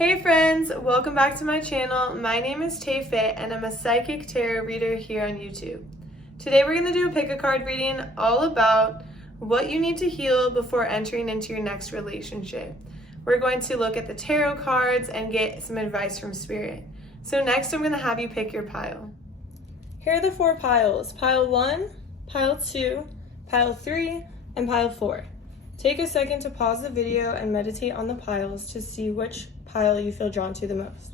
Hey friends, welcome back to my channel. My name is TAYFIT and I'm a psychic tarot reader here on YouTube. Today we're going to do a pick a card reading all about what you need to heal before entering into your next relationship. We're going to look at the tarot cards and get some advice from Spirit. So next I'm going to have you pick your pile. Here are the 4 piles. Pile 1, pile 2, pile 3, and pile 4. Take a second to pause the video and meditate on the piles to see which pile you feel drawn to the most.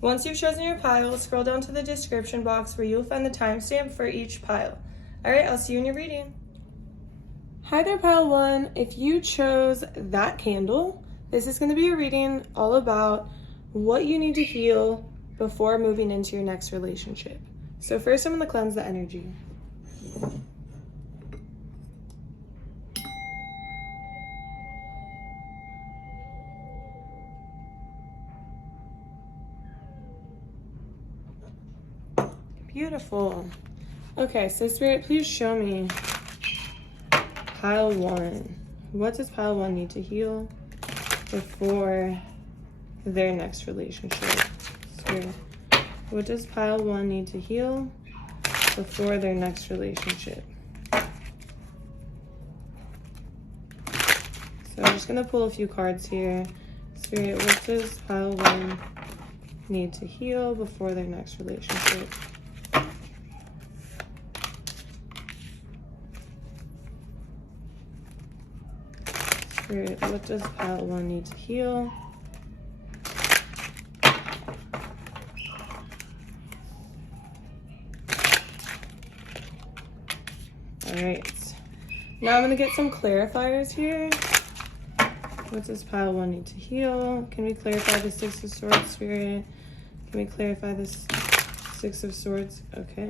Once you've chosen your pile, scroll down to the description box where you'll find the timestamp for each pile. Alright, I'll see you in your reading. Hi there, pile 1. If you chose that candle, this is going to be a reading all about what you need to heal before moving into your next relationship. So first I'm going to cleanse the energy. Beautiful. Okay, so Spirit, please show me pile 1. What does pile 1 need to heal before their next relationship? Spirit, what does pile 1 need to heal before their next relationship? So I'm just going to pull a few cards here. Spirit, what does pile 1 need to heal before their next relationship? Spirit, what does pile 1 need to heal? Alright. Now I'm going to get some clarifiers here. What does pile 1 need to heal? Can we clarify the 6 of Swords, Spirit? Can we clarify this 6 of Swords? Okay.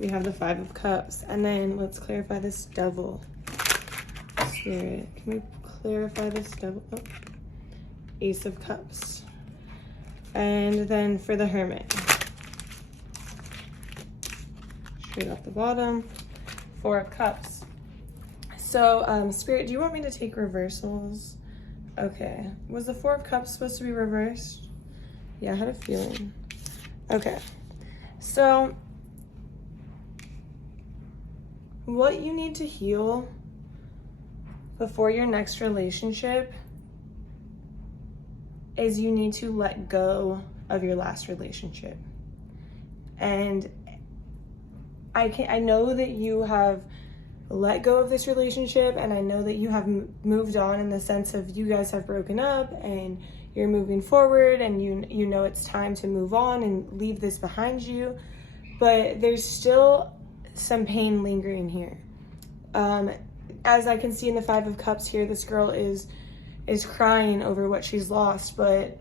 We have the 5 of Cups. And then let's clarify this Devil. Spirit, can we clarify this Devil? Oh. Ace of Cups. And then for the Hermit. Straight off the bottom. 4 of Cups. So, Spirit, do you want me to take reversals? Okay. Was the 4 of Cups supposed to be reversed? Yeah, I had a feeling. Okay. So, what you need to heal before your next relationship is you need to let go of your last relationship. And I know that you have let go of this relationship, and I know that you have moved on in the sense of you guys have broken up and you're moving forward, and you know it's time to move on and leave this behind you, but there's still some pain lingering here. As I can see in the 5 of Cups here, this girl is crying over what she's lost, but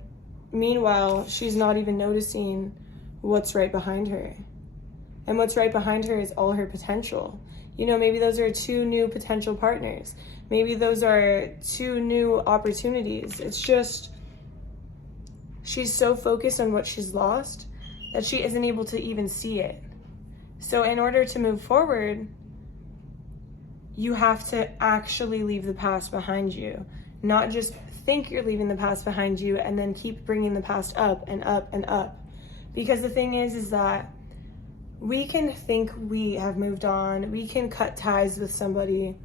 meanwhile, she's not even noticing what's right behind her. And what's right behind her is all her potential. You know, maybe those are 2 new potential partners. Maybe those are 2 new opportunities. It's just, she's so focused on what she's lost that she isn't able to even see it. So in order to move forward, you have to actually leave the past behind you, not just think you're leaving the past behind you and then keep bringing the past up and up and up. Because the thing is that we can think we have moved on, we can cut ties with somebody,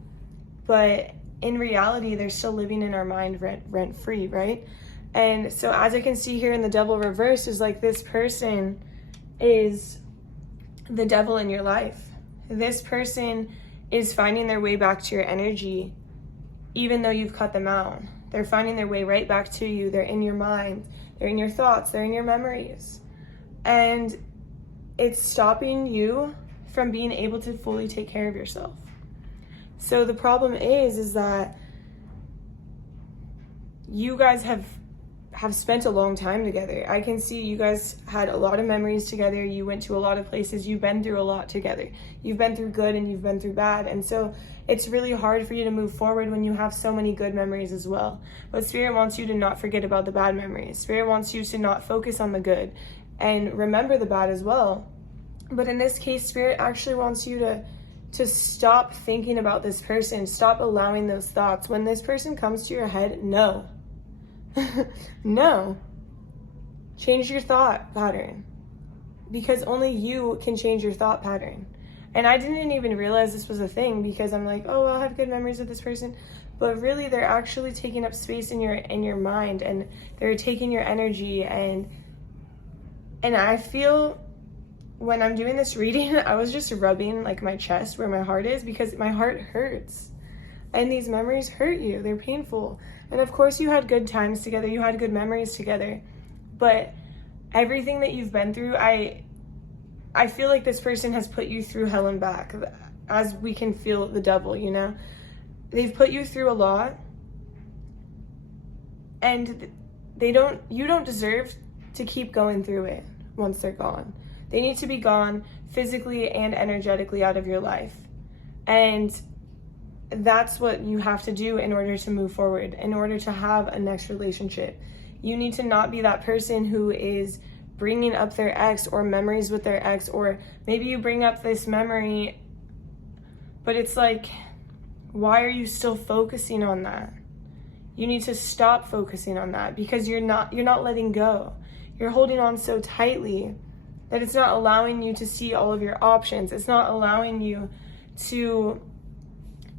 but in reality, they're still living in our mind rent free, right? And so as I can see here in the Devil reverse, is like this person is the devil in your life. This person is finding their way back to your energy, even though you've cut them out. They're finding their way right back to you. They're in your mind. They're in your thoughts. They're in your memories. And it's stopping you from being able to fully take care of yourself. So the problem is that you guys have spent a long time together. I can see you guys had a lot of memories together. You went to a lot of places. You've been through a lot together. You've been through good and you've been through bad. And so it's really hard for you to move forward when you have so many good memories as well. But Spirit wants you to not forget about the bad memories. Spirit wants you to not focus on the good and remember the bad as well. But in this case, Spirit actually wants you to stop thinking about this person. Stop allowing those thoughts. When this person comes to your head, no. No. Change your thought pattern, because only you can change your thought pattern. And I didn't even realize this was a thing, because I'm like, oh, I'll have good memories of this person. But really, they're actually taking up space in your mind, and they're taking your energy. And I feel when I'm doing this reading, I was just rubbing like my chest where my heart is, because my heart hurts. And these memories hurt you. They're painful. And of course, you had good times together. You had good memories together. But everything that you've been through, I feel like this person has put you through hell and back, as we can feel the devil, you know? They've put you through a lot, and you don't deserve to keep going through it once they're gone. They need to be gone physically and energetically out of your life. And that's what you have to do in order to move forward, in order to have a next relationship. You need to not be that person who is bringing up their ex or memories with their ex, or maybe you bring up this memory, but it's like, why are you still focusing on that? You need to stop focusing on that, because you're not letting go. You're holding on so tightly that it's not allowing you to see all of your options. It's not allowing you to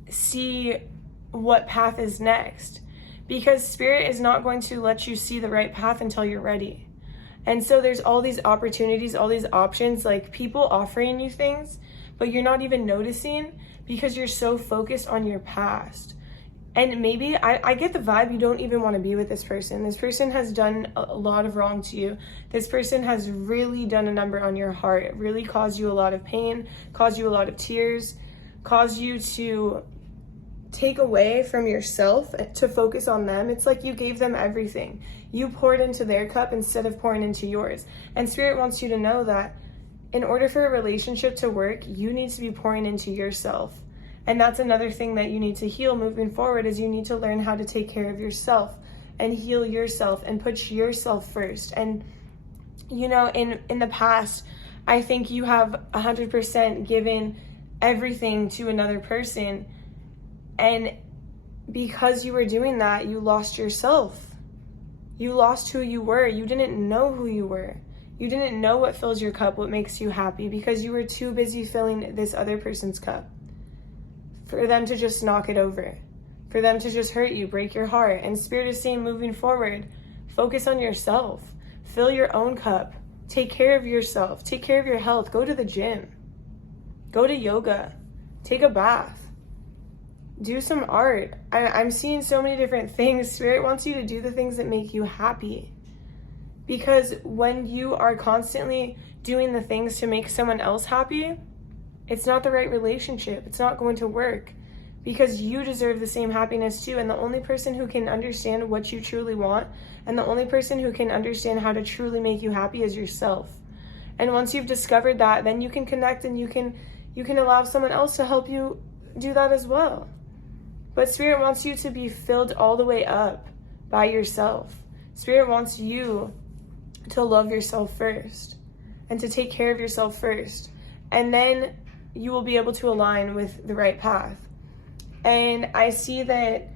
see what path is next, because Spirit is not going to let you see the right path until you're ready. And so there's all these opportunities, all these options, like people offering you things, but you're not even noticing because you're so focused on your past. And maybe I get the vibe you don't even want to be with this person. This person has done a lot of wrong to you. This person has really done a number on your heart. It really caused you a lot of pain, caused you a lot of tears, caused you to take away from yourself to focus on them. It's like you gave them everything. You poured into their cup instead of pouring into yours. And Spirit wants you to know that in order for a relationship to work, you need to be pouring into yourself. And that's another thing that you need to heal moving forward, is you need to learn how to take care of yourself and heal yourself and put yourself first. And, you know, in the past, I think you have 100% given everything to another person. And because you were doing that, you lost yourself. You lost who you were. You didn't know who you were. You didn't know what fills your cup, what makes you happy, because you were too busy filling this other person's cup. For them to just knock it over. For them to just hurt you, break your heart. And Spirit is saying, moving forward, focus on yourself. Fill your own cup. Take care of yourself. Take care of your health. Go to the gym. Go to yoga. Take a bath. Do some art. I'm seeing so many different things. Spirit wants you to do the things that make you happy. Because when you are constantly doing the things to make someone else happy, it's not the right relationship. It's not going to work, because you deserve the same happiness too. And the only person who can understand what you truly want, and the only person who can understand how to truly make you happy, is yourself. And once you've discovered that, then you can connect, and you can allow someone else to help you do that as well. But Spirit wants you to be filled all the way up by yourself. Spirit wants you to love yourself first and to take care of yourself first. And then you will be able to align with the right path. And I see that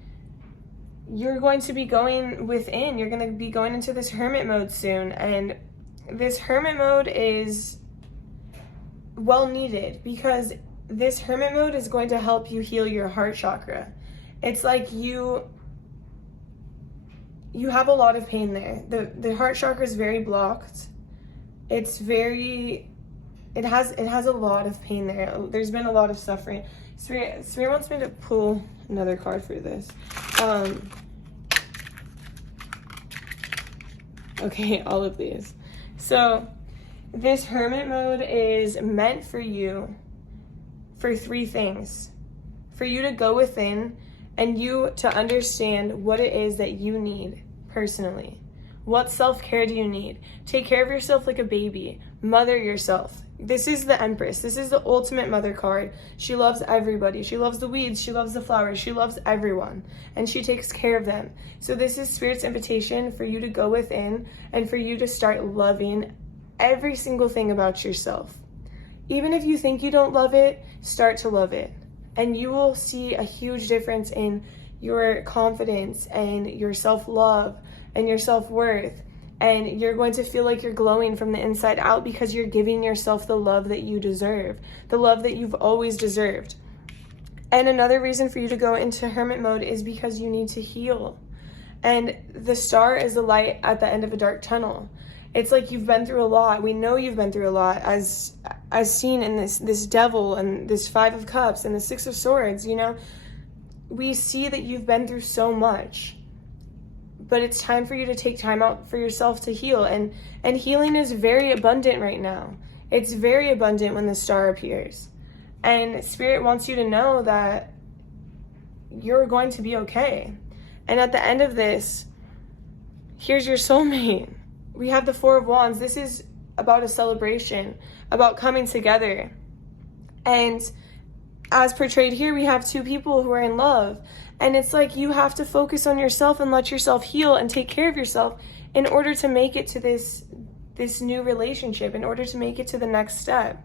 you're going to be going within. You're going to be going into this hermit mode soon. And this hermit mode is well needed, because this hermit mode is going to help you heal your heart chakra. It's like you have a lot of pain there. The heart chakra is very blocked. It has a lot of pain there. There's been a lot of suffering. Spirit wants me to pull another card for this. Okay, all of these. So this hermit mode is meant for you for 3 things. For you to go within, and you to understand what it is that you need personally. What self-care do you need? Take care of yourself like a baby. Mother yourself. This is the Empress. This is the ultimate mother card. She loves everybody. She loves the weeds. She loves the flowers. She loves everyone. And she takes care of them. So this is Spirit's invitation for you to go within and for you to start loving every single thing about yourself. Even if you think you don't love it, start to love it. And you will see a huge difference in your confidence and your self-love and your self-worth. And you're going to feel like you're glowing from the inside out because you're giving yourself the love that you deserve, the love that you've always deserved. And another reason for you to go into hermit mode is because you need to heal. And the star is the light at the end of a dark tunnel. It's like you've been through a lot. We know you've been through a lot, as seen in this devil and this 5 of Cups and the 6 of Swords. You know, we see that you've been through so much. But it's time for you to take time out for yourself to heal. And healing is very abundant right now. It's very abundant when the star appears. And Spirit wants you to know that you're going to be okay. And at the end of this, here's your soulmate. We have the 4 of Wands. This is about a celebration, about coming together. And as portrayed here, we have 2 people who are in love. And it's like you have to focus on yourself and let yourself heal and take care of yourself in order to make it to this new relationship, in order to make it to the next step.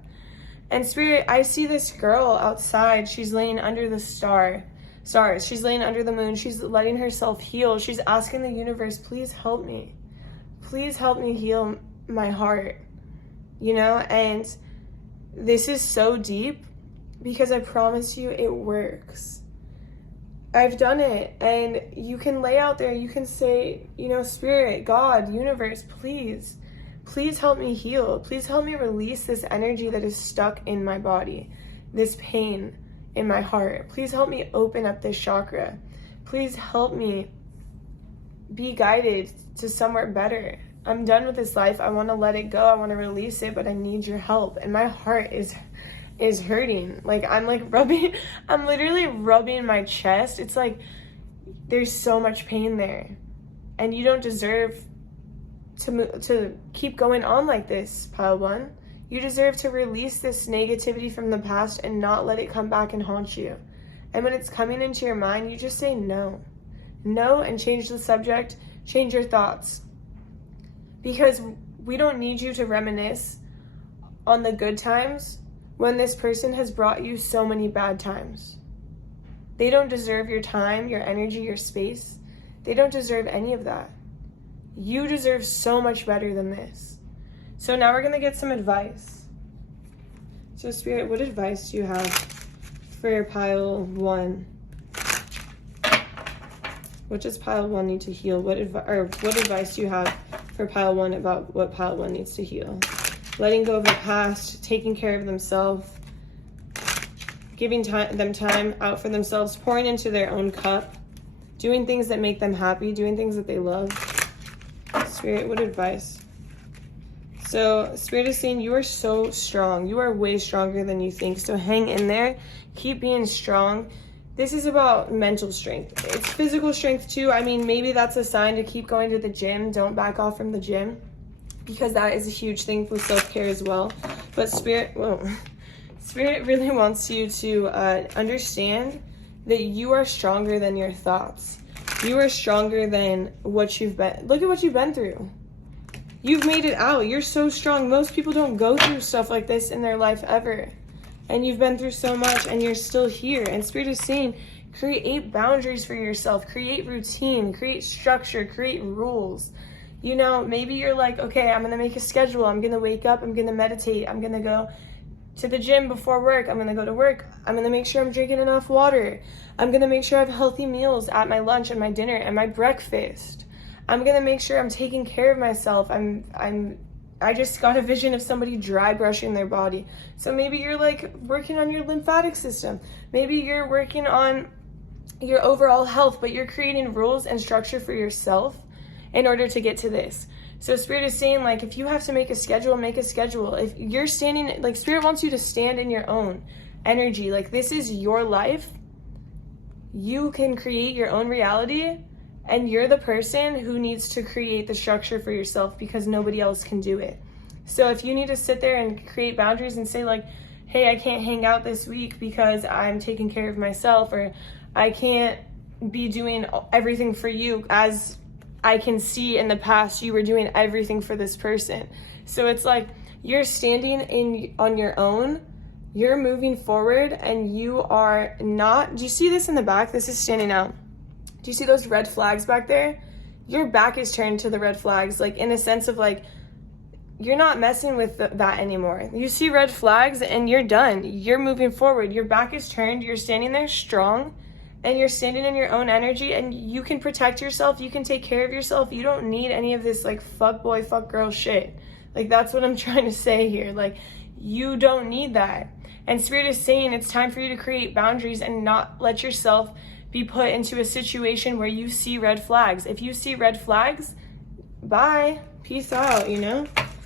And Spirit, I see this girl outside. She's laying under the stars. She's laying under the moon. She's letting herself heal. She's asking the universe, please help me. Please help me heal my heart. You know, and this is so deep because I promise you it works. I've done it, and you can lay out there, you can say, you know, Spirit, God, universe, please help me heal. Please help me release this energy that is stuck in my body, this pain in my heart. Please help me open up this chakra. Please help me be guided to somewhere better. I'm done with this life. I want to let it go. I want to release it, but I need your help. And my heart is hurting. Like, I'm literally rubbing my chest. It's like there's so much pain there, and you don't deserve to keep going on like this, pile 1. You deserve to release this negativity from the past and not let it come back and haunt you. And when it's coming into your mind, you just say no, and change the subject, change your thoughts, because we don't need you to reminisce on the good times when this person has brought you so many bad times. They don't deserve your time, your energy, your space. They don't deserve any of that. You deserve so much better than this. So now we're going to get some advice. So Spirit, what advice do you have for pile 1? What does pile 1 need to heal? What advice do you have for pile 1 about what pile 1 needs to heal? Letting go of the past, taking care of themselves, giving them time out for themselves, pouring into their own cup, doing things that make them happy, doing things that they love. Spirit, what advice? So Spirit is saying you are so strong. You are way stronger than you think. So hang in there. Keep being strong. This is about mental strength. It's physical strength too. I mean, maybe that's a sign to keep going to the gym. Don't back off from the gym, because that is a huge thing with self-care as well. But Spirit really wants you to understand that you are stronger than your thoughts. You are stronger than what you've been. Look at what you've been through. You've made it out. You're so strong. Most people don't go through stuff like this in their life ever. And you've been through so much, and you're still here. And Spirit is saying, create boundaries for yourself. Create routine. Create structure. Create rules. You know, maybe you're like, okay, I'm going to make a schedule. I'm going to wake up. I'm going to meditate. I'm going to go to the gym before work. I'm going to go to work. I'm going to make sure I'm drinking enough water. I'm going to make sure I have healthy meals at my lunch and my dinner and my breakfast. I'm going to make sure I'm taking care of myself. I just got a vision of somebody dry brushing their body. So maybe you're like working on your lymphatic system. Maybe you're working on your overall health, but you're creating rules and structure for yourself in order to get to this. So Spirit is saying, like, if you have to make a schedule, make a schedule. If you're standing, like, Spirit wants you to stand in your own energy. Like, this is your life. You can create your own reality, and you're the person who needs to create the structure for yourself, because nobody else can do it. So if you need to sit there and create boundaries and say, like, hey, I can't hang out this week because I'm taking care of myself, or I can't be doing everything for you, as I can see in the past you were doing everything for this person. So it's like you're standing on your own, you're moving forward, and you are not, do you see this in the back? This is standing out. Do you see those red flags back there? your back is turned to the red flags, like in a sense of like, you're not messing with that anymore. You see red flags and you're done. You're moving forward. Your back is turned. You're standing there strong and you're standing in your own energy and you can protect yourself. You can take care of yourself. You don't need any of this like fuck boy, fuck girl shit. Like that's what I'm trying to say here. Like you don't need that. And Spirit is saying it's time for you to create boundaries and not let yourself be put into a situation where you see red flags. If you see red flags, bye, peace out, you know?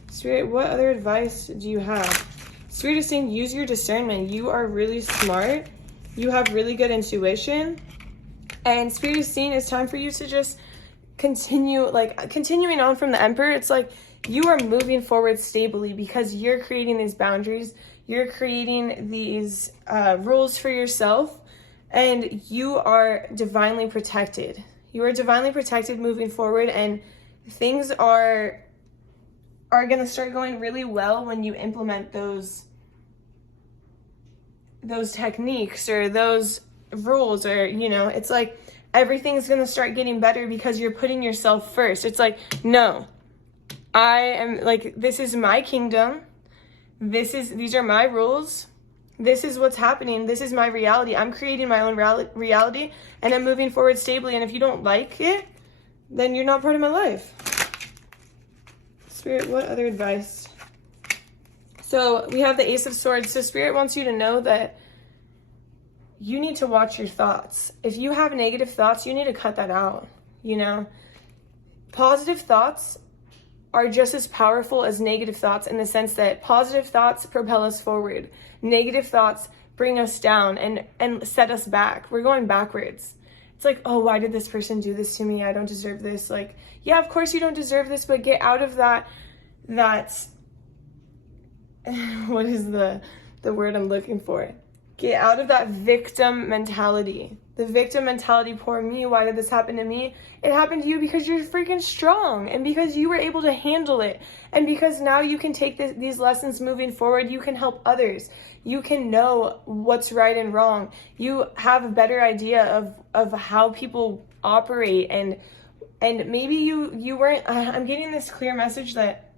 Spirit, what other advice do you have? Spirit is saying use your discernment. You are really smart. You have really good intuition. And Spirit is saying it's time for you to just continuing on from the Emperor. It's like you are moving forward stably because you're creating these boundaries. You're creating these rules for yourself. And you are divinely protected. You are divinely protected moving forward. And things are going to start going really well when you implement those techniques or those rules, or you know, it's like everything's going to start getting better because you're putting yourself first. It's like, no, I am like, this is my kingdom. These are my rules. This is what's happening. This is my reality. I'm creating my own reality and I'm moving forward stably. And if you don't like it, then you're not part of my life. Spirit, what other advice? So we have the Ace of Swords. So Spirit wants you to know that you need to watch your thoughts. If you have negative thoughts, you need to cut that out, you know? Positive thoughts are just as powerful as negative thoughts in the sense that positive thoughts propel us forward. Negative thoughts bring us down and set us back. We're going backwards. It's like, oh, why did this person do this to me? I don't deserve this. Like, yeah, of course you don't deserve this, but get out of that what is the word I'm looking for? Get out of that victim mentality. The victim mentality, poor me, why did this happen to me? It happened to you because you're freaking strong and because you were able to handle it. And because now you can take these lessons moving forward, you can help others. You can know what's right and wrong. You have a better idea of how people operate. And maybe you weren't, I'm getting this clear message that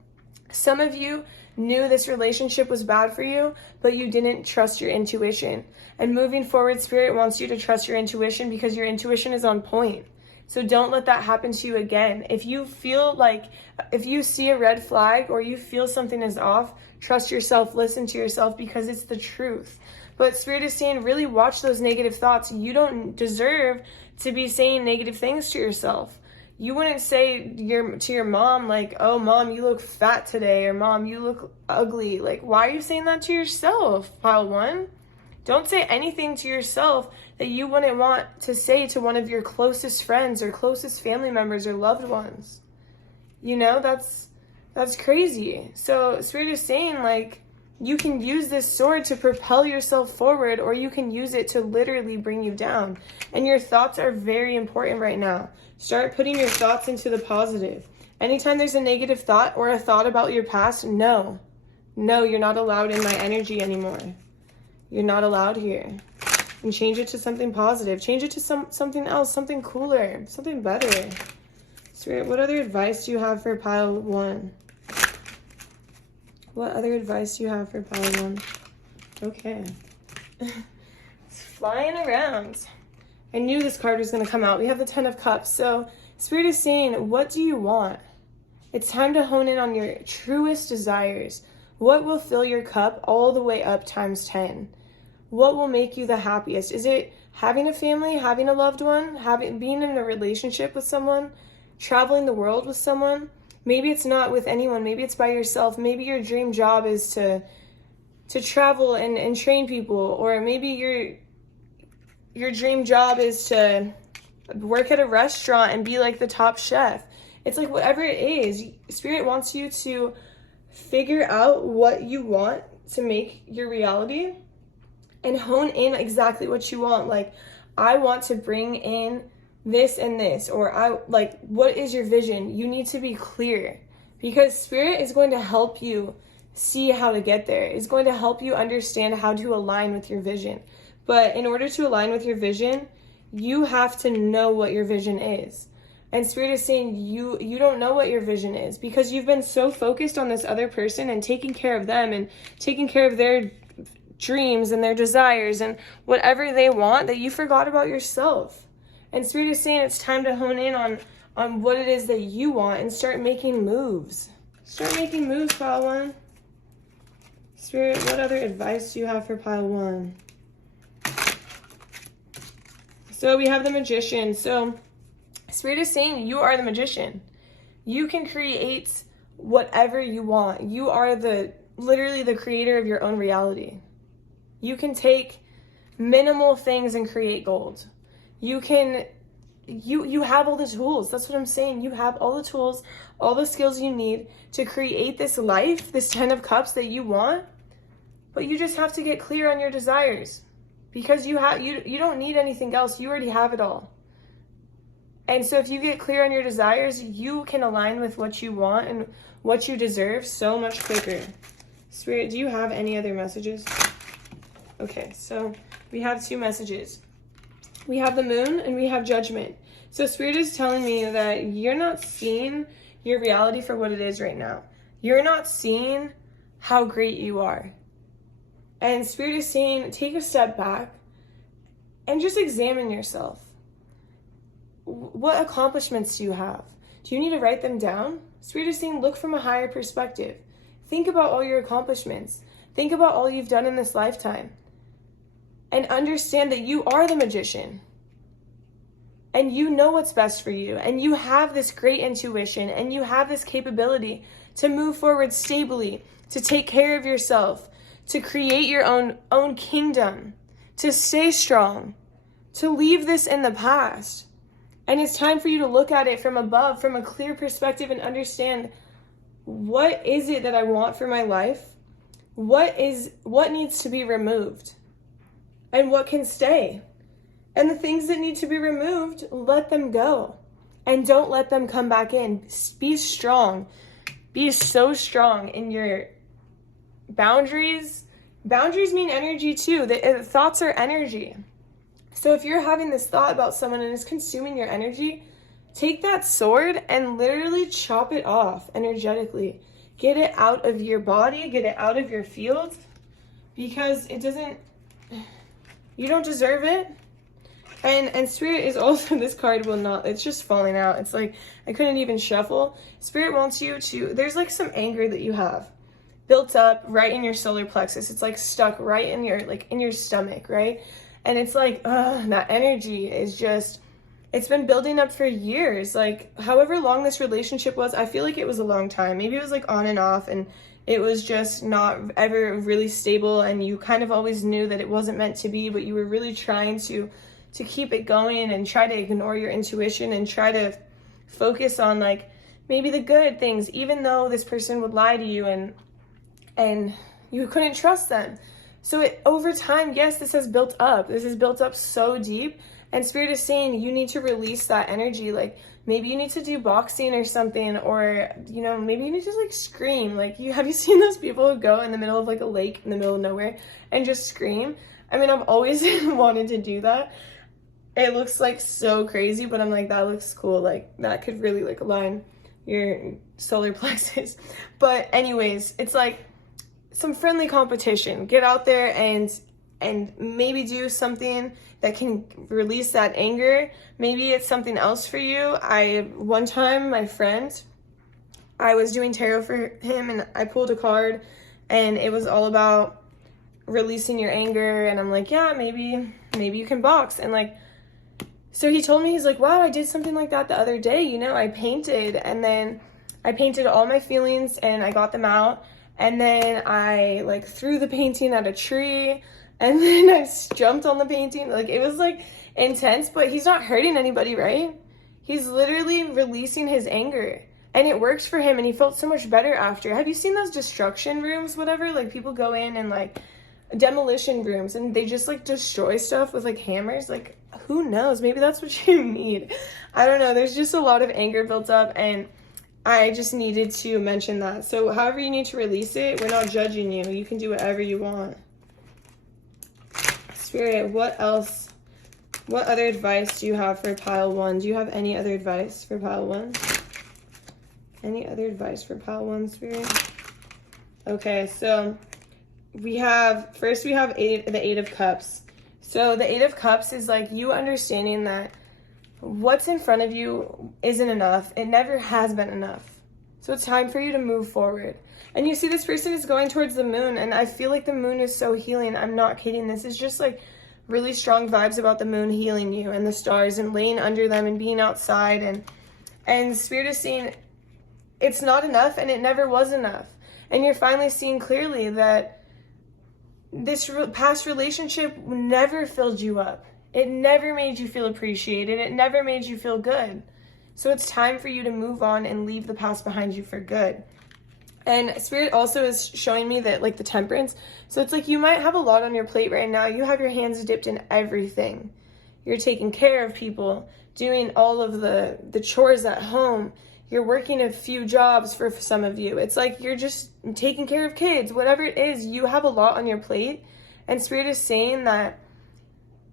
some of you knew this relationship was bad for you, but you didn't trust your intuition. And moving forward, Spirit wants you to trust your intuition because your intuition is on point. So don't let that happen to you again. If you see a red flag or you feel something is off, trust yourself, listen to yourself because it's the truth. But Spirit is saying, really watch those negative thoughts. You don't deserve to be saying negative things to yourself. You wouldn't say to your mom, like, oh, Mom, you look fat today, or Mom, you look ugly. Like, why are you saying that to yourself, pile one? Don't say anything to yourself that you wouldn't want to say to one of your closest friends or closest family members or loved ones. You know, that's crazy. So Spirit is saying, like, you can use this sword to propel yourself forward, or you can use it to literally bring you down. And your thoughts are very important right now. Start putting your thoughts into the positive. Anytime there's a negative thought or a thought about your past, no, you're not allowed in my energy anymore. You're not allowed here. And change it to something positive. Change it to something else, something cooler, something better. Spirit, what other advice do you have for pile one? What other advice do you have for pile one? Okay. It's flying around. I knew this card was going to come out. We have the 10 of Cups. So Spirit is saying, what do you want? It's time to hone in on your truest desires. What will fill your cup all the way up times 10? What will make you the happiest? Is it having a family, having a loved one, being in a relationship with someone, traveling the world with someone? Maybe it's not with anyone. Maybe it's by yourself. Maybe your dream job is to travel and train people. Or maybe your dream job is to work at a restaurant and be like the top chef. It's like whatever it is, Spirit wants you to figure out what you want to make your reality and hone in exactly what you want. Like, I want to bring in this and this, or what is your vision? You need to be clear because Spirit is going to help you see how to get there. It's going to help you understand how to align with your vision. But in order to align with your vision, you have to know what your vision is. And Spirit is saying you don't know what your vision is because you've been so focused on this other person and taking care of them and taking care of their dreams and their desires and whatever they want that you forgot about yourself. And Spirit is saying it's time to hone in on what it is that you want and start making moves. Start making moves, pile 1. Spirit, what other advice do you have for pile 1? So we have the Magician. So Spirit is saying you are the magician. You can create whatever you want. You are literally the creator of your own reality. You can take minimal things and create gold. You have all the tools. That's what I'm saying. You have all the tools, all the skills you need to create this life, this 10 of Cups that you want. But you just have to get clear on your desires because you don't need anything else. You already have it all. And so if you get clear on your desires, you can align with what you want and what you deserve so much quicker. Spirit, do you have any other messages? Okay, so we have 2 messages. We have the Moon and we have Judgment. So Spirit is telling me that you're not seeing your reality for what it is right now. You're not seeing how great you are. And Spirit is saying, take a step back and just examine yourself. What accomplishments do you have? Do you need to write them down? Spirit is saying, look from a higher perspective. Think about all your accomplishments. Think about all you've done in this lifetime. And understand that you are the magician. And you know what's best for you. And you have this great intuition. And you have this capability to move forward stably, to take care of yourself, to create your own kingdom, to stay strong, to leave this in the past. And it's time for you to look at it from above, from a clear perspective, and understand, what is it that I want for my life? What needs to be removed? And what can stay? And the things that need to be removed, let them go. And don't let them come back in. Be strong. Be so strong in your boundaries. Boundaries mean energy too. The thoughts are energy. So if you're having this thought about someone and it's consuming your energy, take that sword and literally chop it off energetically. Get it out of your body, get it out of your field, because you don't deserve it. And Spirit is also, this card will not, it's just falling out. It's like, I couldn't even shuffle. Spirit wants you to, there's like some anger that you have built up right in your solar plexus. It's like stuck right in your stomach, right? And it's like, that energy is just, it's been building up for years. Like, however long this relationship was, I feel like it was a long time. Maybe it was like on and off, and it was just not ever really stable, and you kind of always knew that it wasn't meant to be, but you were really trying to keep it going and try to ignore your intuition and try to focus on like maybe the good things, even though this person would lie to you and you couldn't trust them. So over time, yes, this has built up. This has built up so deep. And Spirit is saying you need to release that energy. Like, maybe you need to do boxing or something, or, maybe you need to like scream. Like, have you seen those people who go in the middle of like a lake in the middle of nowhere and just scream? I mean, I've always wanted to do that. It looks like so crazy, but I'm like, that looks cool. Like, that could really like align your solar plexus. But anyways, it's like some friendly competition. Get out there and maybe do something that can release that anger. Maybe it's something else for you. One time, my friend, I was doing tarot for him, and I pulled a card, and it was all about releasing your anger. And I'm like, yeah, maybe you can box. And like, so he told me, he's like, wow, I did something like that the other day. I painted, and then I painted all my feelings and I got them out. And then I like threw the painting at a tree, and then I jumped on the painting. Like, it was like intense, but he's not hurting anybody, right? He's literally releasing his anger, and it works for him, and he felt so much better after. Have you seen those destruction rooms, whatever? Like, people go in and like demolition rooms, and they just like destroy stuff with like hammers. Like, who knows? Maybe that's what you need. I don't know. There's just a lot of anger built up, and I just needed to mention that. So however you need to release it, we're not judging you. You can do whatever you want. Spirit, what else What other advice do you have for pile 1? Do you have any other advice for pile 1? Any other advice for pile 1, Spirit? Okay, so we have the Eight of Cups. So the Eight of Cups is like you understanding that what's in front of you isn't enough. It never has been enough. So it's time for you to move forward. And you see this person is going towards the moon, and I feel like the moon is so healing. I'm not kidding. This is just like really strong vibes about the moon healing you and the stars and laying under them and being outside. And Spirit is saying it's not enough and it never was enough. And you're finally seeing clearly that this past relationship never filled you up. It never made you feel appreciated. It never made you feel good. So it's time for you to move on and leave the past behind you for good. And Spirit also is showing me that like the Temperance. So it's like you might have a lot on your plate right now. You have your hands dipped in everything. You're taking care of people, doing all of the chores at home. You're working a few jobs for some of you. It's like you're just taking care of kids. Whatever it is, you have a lot on your plate. And Spirit is saying that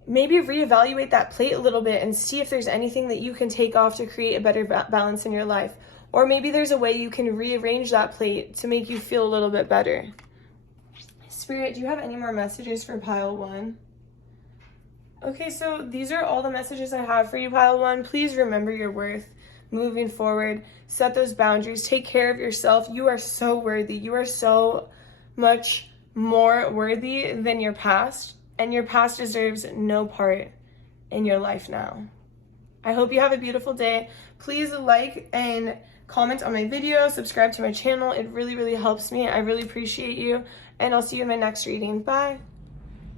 maybe reevaluate that plate a little bit and see if there's anything that you can take off to create a better balance in your life. Or maybe there's a way you can rearrange that plate to make you feel a little bit better. Spirit, do you have any more messages for pile 1? Okay, so these are all the messages I have for you, pile 1. Please remember your worth. Moving forward, set those boundaries, take care of yourself. You are so worthy. You are so much more worthy than your past, and your past deserves no part in your life now. I hope you have a beautiful day. Please like and comment on my video, subscribe to my channel. It really, really helps me. I really appreciate you, and I'll see you in my next reading. Bye.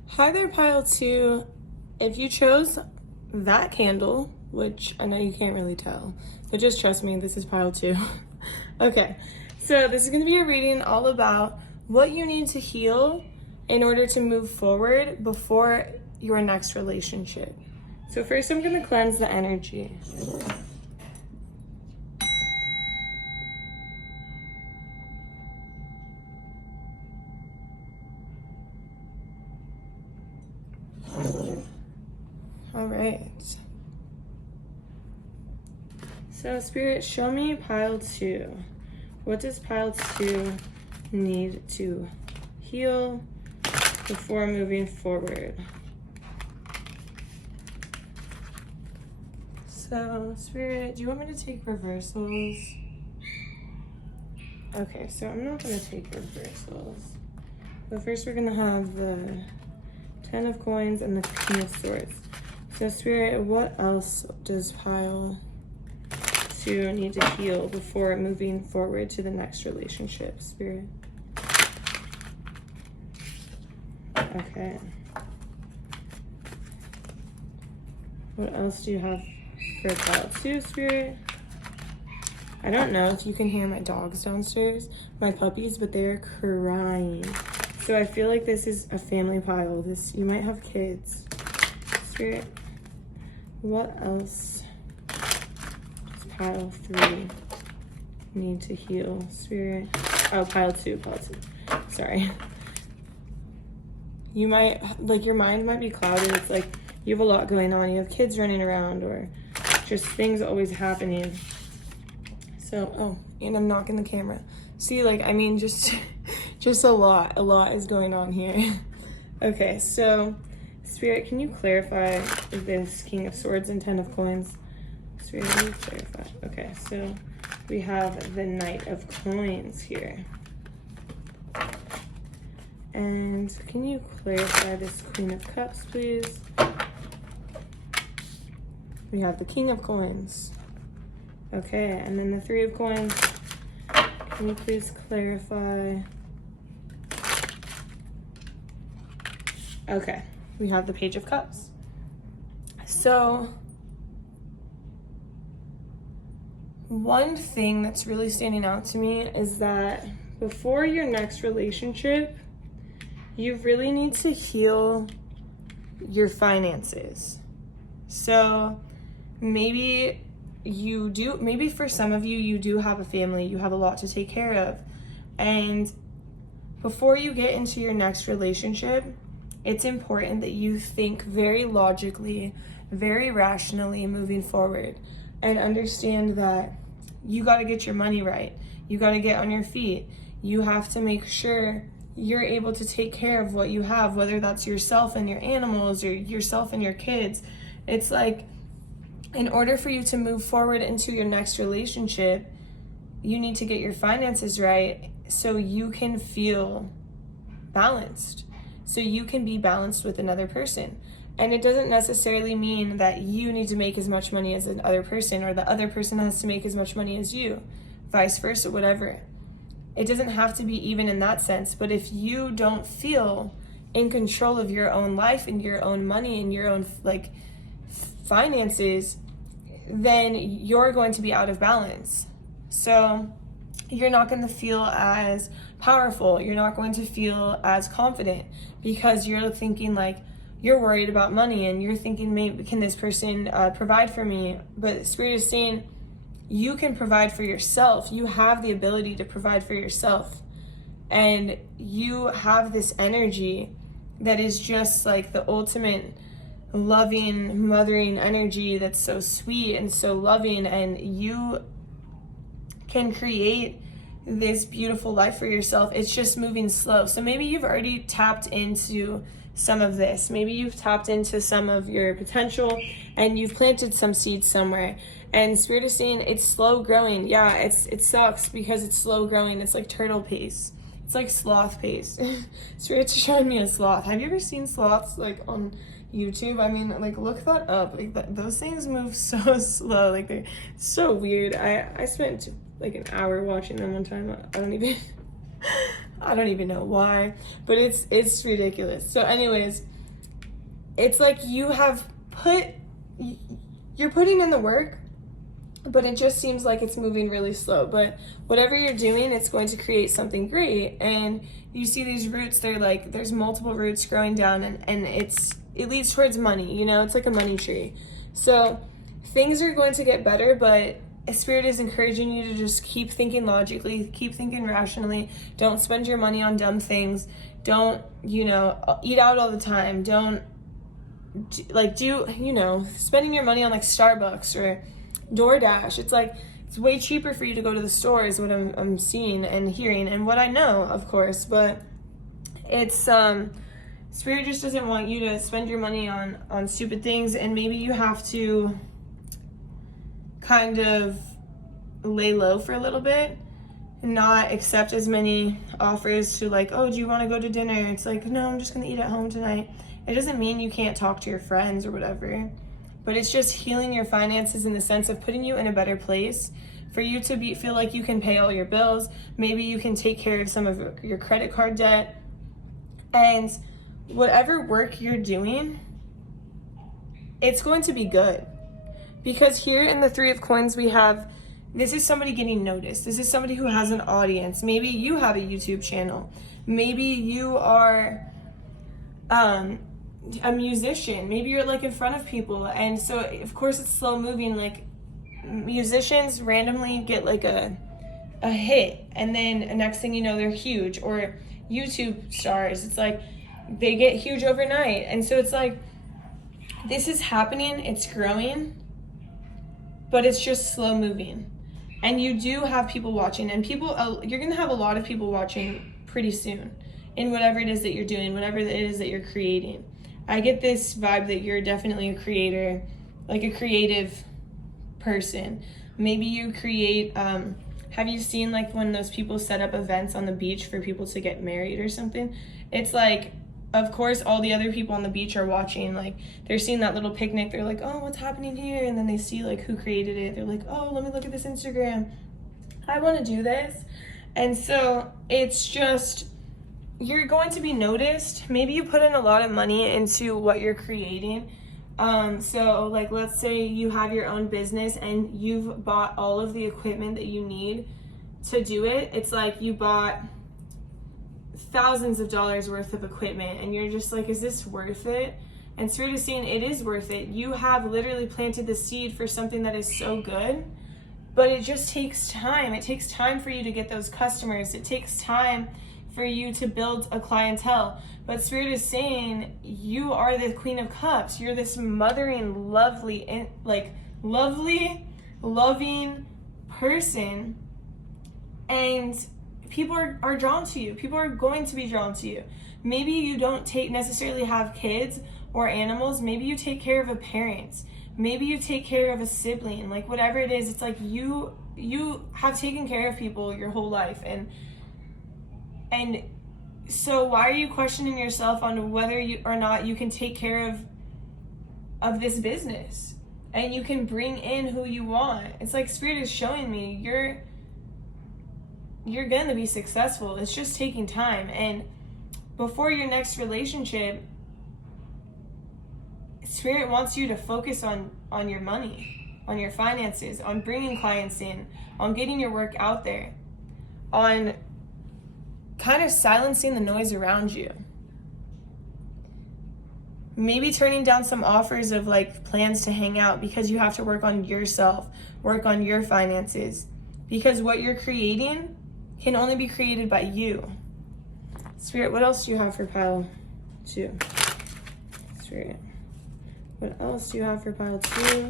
Hi there, pile 2. If you chose that candle, which I know you can't really tell, but just trust me, this is pile 2. Okay, so this is going to be a reading all about what you need to heal in order to move forward before your next relationship. So first I'm going to cleanse the energy. All right. So Spirit, show me pile 2. What does pile 2 need to heal before moving forward? So Spirit, do you want me to take reversals? Okay, so I'm not going to take reversals. But first we're going to have the 10 of Coins and the King of Swords. So Spirit, what else does pile 2 need to heal before moving forward to the next relationship, Spirit? Okay. What else do you have for pile 2, Spirit? I don't know if you can hear my dogs downstairs, my puppies, but they're crying. So I feel like this is a family pile. You might have kids. Spirit, what else does pile 3 need to heal, Spirit? Oh, pile 2. Sorry. You might, like, your mind might be clouded. It's like you have a lot going on. You have kids running around or just things always happening. So, oh, and I'm knocking the camera. See, like, I mean, just a lot is going on here. Okay, so Spirit, can you clarify this King of Swords and 10 of Coins? Spirit, can you clarify? Okay, so we have the Knight of Coins here. And can you clarify this Queen of Cups, please? We have the King of Coins. Okay, and then the 3 of Coins. Can you please clarify? Okay, we have the Page of Cups. So, one thing that's really standing out to me is that before your next relationship, you really need to heal your finances. So, maybe for some of you, you do have a family, you have a lot to take care of. And before you get into your next relationship, it's important that you think very logically, very rationally moving forward and understand that you got to get your money right. You got to get on your feet. You have to make sure you're able to take care of what you have, whether that's yourself and your animals or yourself and your kids. It's like, in order for you to move forward into your next relationship, you need to get your finances right so you can feel balanced, so you can be balanced with another person. And it doesn't necessarily mean that you need to make as much money as the other person, or the other person has to make as much money as you, vice versa, whatever. It doesn't have to be even in that sense. But if you don't feel in control of your own life and your own money and your own finances, then you're going to be out of balance. So you're not going to feel as powerful. You're not going to feel as confident, because you're thinking like, you're worried about money and you're thinking, maybe can this person provide for me? But Spirit is saying you can provide for yourself. You have the ability to provide for yourself. And you have this energy that is just like the ultimate loving, mothering energy that's so sweet and so loving. And you can create this beautiful life for yourself. It's just moving slow. So maybe you've already tapped into some of this. Maybe you've tapped into some of your potential and you've planted some seeds somewhere. And Spirit is saying it's slow growing. Yeah, it sucks because it's slow growing. It's like turtle pace. It's like sloth pace. Spirit's showing me a sloth. Have you ever seen sloths like on YouTube? I mean, like, look that up. Like those things move so slow. Like, they're so weird. I spent like an hour watching them one time. I don't even know why, but it's ridiculous. So anyways, it's like you're putting in the work, but it just seems like it's moving really slow. But whatever you're doing, it's going to create something great. And you see these roots, they're like, there's multiple roots growing down, and it leads towards money, you know, it's like a money tree. So things are going to get better, but Spirit is encouraging you to just keep thinking logically, keep thinking rationally. Don't spend your money on dumb things. Don't, eat out all the time. Don't, spending your money on like Starbucks or DoorDash. It's like, it's way cheaper for you to go to the store is what I'm seeing and hearing and what I know, of course. But it's, Spirit just doesn't want you to spend your money on stupid things, and maybe you have to kind of lay low for a little bit and not accept as many offers to like, oh, do you want to go to dinner? It's like, no, I'm just going to eat at home tonight. It doesn't mean you can't talk to your friends or whatever, but it's just healing your finances in the sense of putting you in a better place for you to feel like you can pay all your bills. Maybe you can take care of some of your credit card debt, and whatever work you're doing, it's going to be good. Because here in the Three of Coins, we have, this is somebody getting noticed. This is somebody who has an audience. Maybe you have a YouTube channel. Maybe you are a musician. Maybe you're like in front of people. And so, of course, it's slow moving. Like, musicians randomly get like a hit. And then next thing you know, they're huge. Or YouTube stars. It's like, they get huge overnight. And so it's like, this is happening. It's growing. But it's just slow moving. And you do have people watching, and you're going to have a lot of people watching pretty soon in whatever it is that you're doing, whatever it is that you're creating. I get this vibe that you're definitely a creator, like a creative person. Maybe you create, have you seen like when those people set up events on the beach for people to get married or something? It's like, of course, all the other people on the beach are watching, like, they're seeing that little picnic, they're like, oh, what's happening here? And then they see, like, who created it. They're like, oh, let me look at this Instagram. I want to do this. And so it's just, you're going to be noticed. Maybe you put in a lot of money into what you're creating. So, like, let's say you have your own business and you've bought all of the equipment that you need to do it. It's like you bought thousands of dollars worth of equipment and you're just like, is this worth it? And Spirit is saying it is worth it. You have literally planted the seed for something that is so good, but it just takes time. It takes time for you to get those customers. It takes time for you to build a clientele. But Spirit is saying you are the Queen of Cups. You're this mothering, lovely, loving person. And people are drawn to you. People are going to be drawn to you. Maybe you don't necessarily have kids or animals. Maybe you take care of a parent. Maybe you take care of a sibling. Like, whatever it is, it's like you have taken care of people your whole life. And so why are you questioning yourself on whether you or not you can take care of this business and you can bring in who you want? It's like Spirit is showing me you're going to be successful. It's just taking time. And before your next relationship, Spirit wants you to focus on your money, on your finances, on bringing clients in, on getting your work out there, on kind of silencing the noise around you. Maybe turning down some offers of like plans to hang out because you have to work on yourself, work on your finances, because what you're creating can only be created by you. Spirit, what else do you have for pile 2? Spirit, what else do you have for pile 2?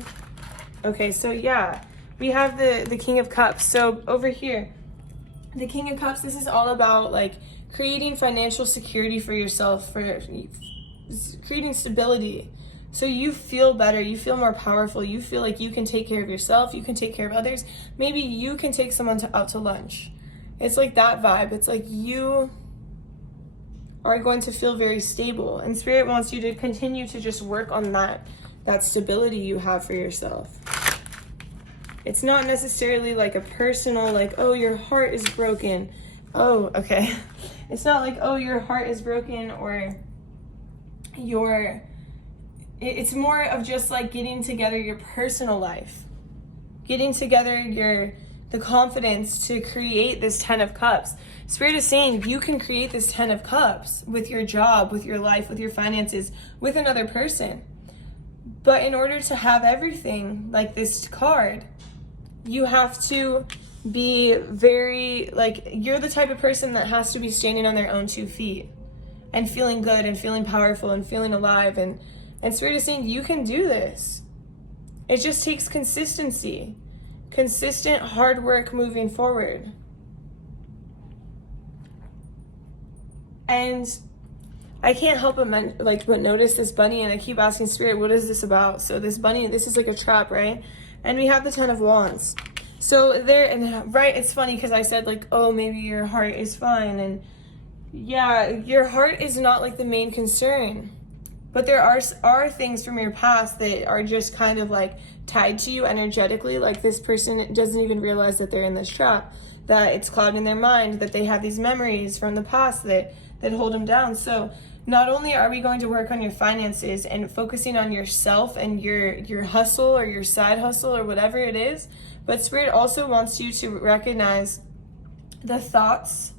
Okay, so yeah, we have the King of Cups. So over here, the King of Cups, this is all about like creating financial security for yourself, for creating stability. So you feel better, you feel more powerful, you feel like you can take care of yourself, you can take care of others. Maybe you can take someone out to lunch. It's like that vibe. It's like you are going to feel very stable. And Spirit wants you to continue to just work on that stability you have for yourself. It's not necessarily like a personal, like, oh, your heart is broken. Oh, okay. It's not like, oh, your heart is broken, or it's more of just like getting together your personal life, getting together the confidence to create this 10 of Cups. Spirit is saying you can create this 10 of Cups with your job, with your life, with your finances, with another person. But in order to have everything like this card, you have to be very, like, you're the type of person that has to be standing on their own 2 feet and feeling good and feeling powerful and feeling alive. And Spirit is saying you can do this. It just takes consistency, consistent hard work moving forward. And I can't help but notice this bunny, and I keep asking Spirit, what is this about? So this bunny, this is like a trap, right? And we have the 10 of Wands. So there, and right, it's funny because I said like, oh, maybe your heart is fine. And yeah, your heart is not like the main concern. But there are things from your past that are just kind of like tied to you energetically. Like this person doesn't even realize that they're in this trap, that it's clouding their mind, that they have these memories from the past that hold them down. So not only are we going to work on your finances and focusing on yourself and your hustle or your side hustle or whatever it is, but Spirit also wants you to recognize the thoughts.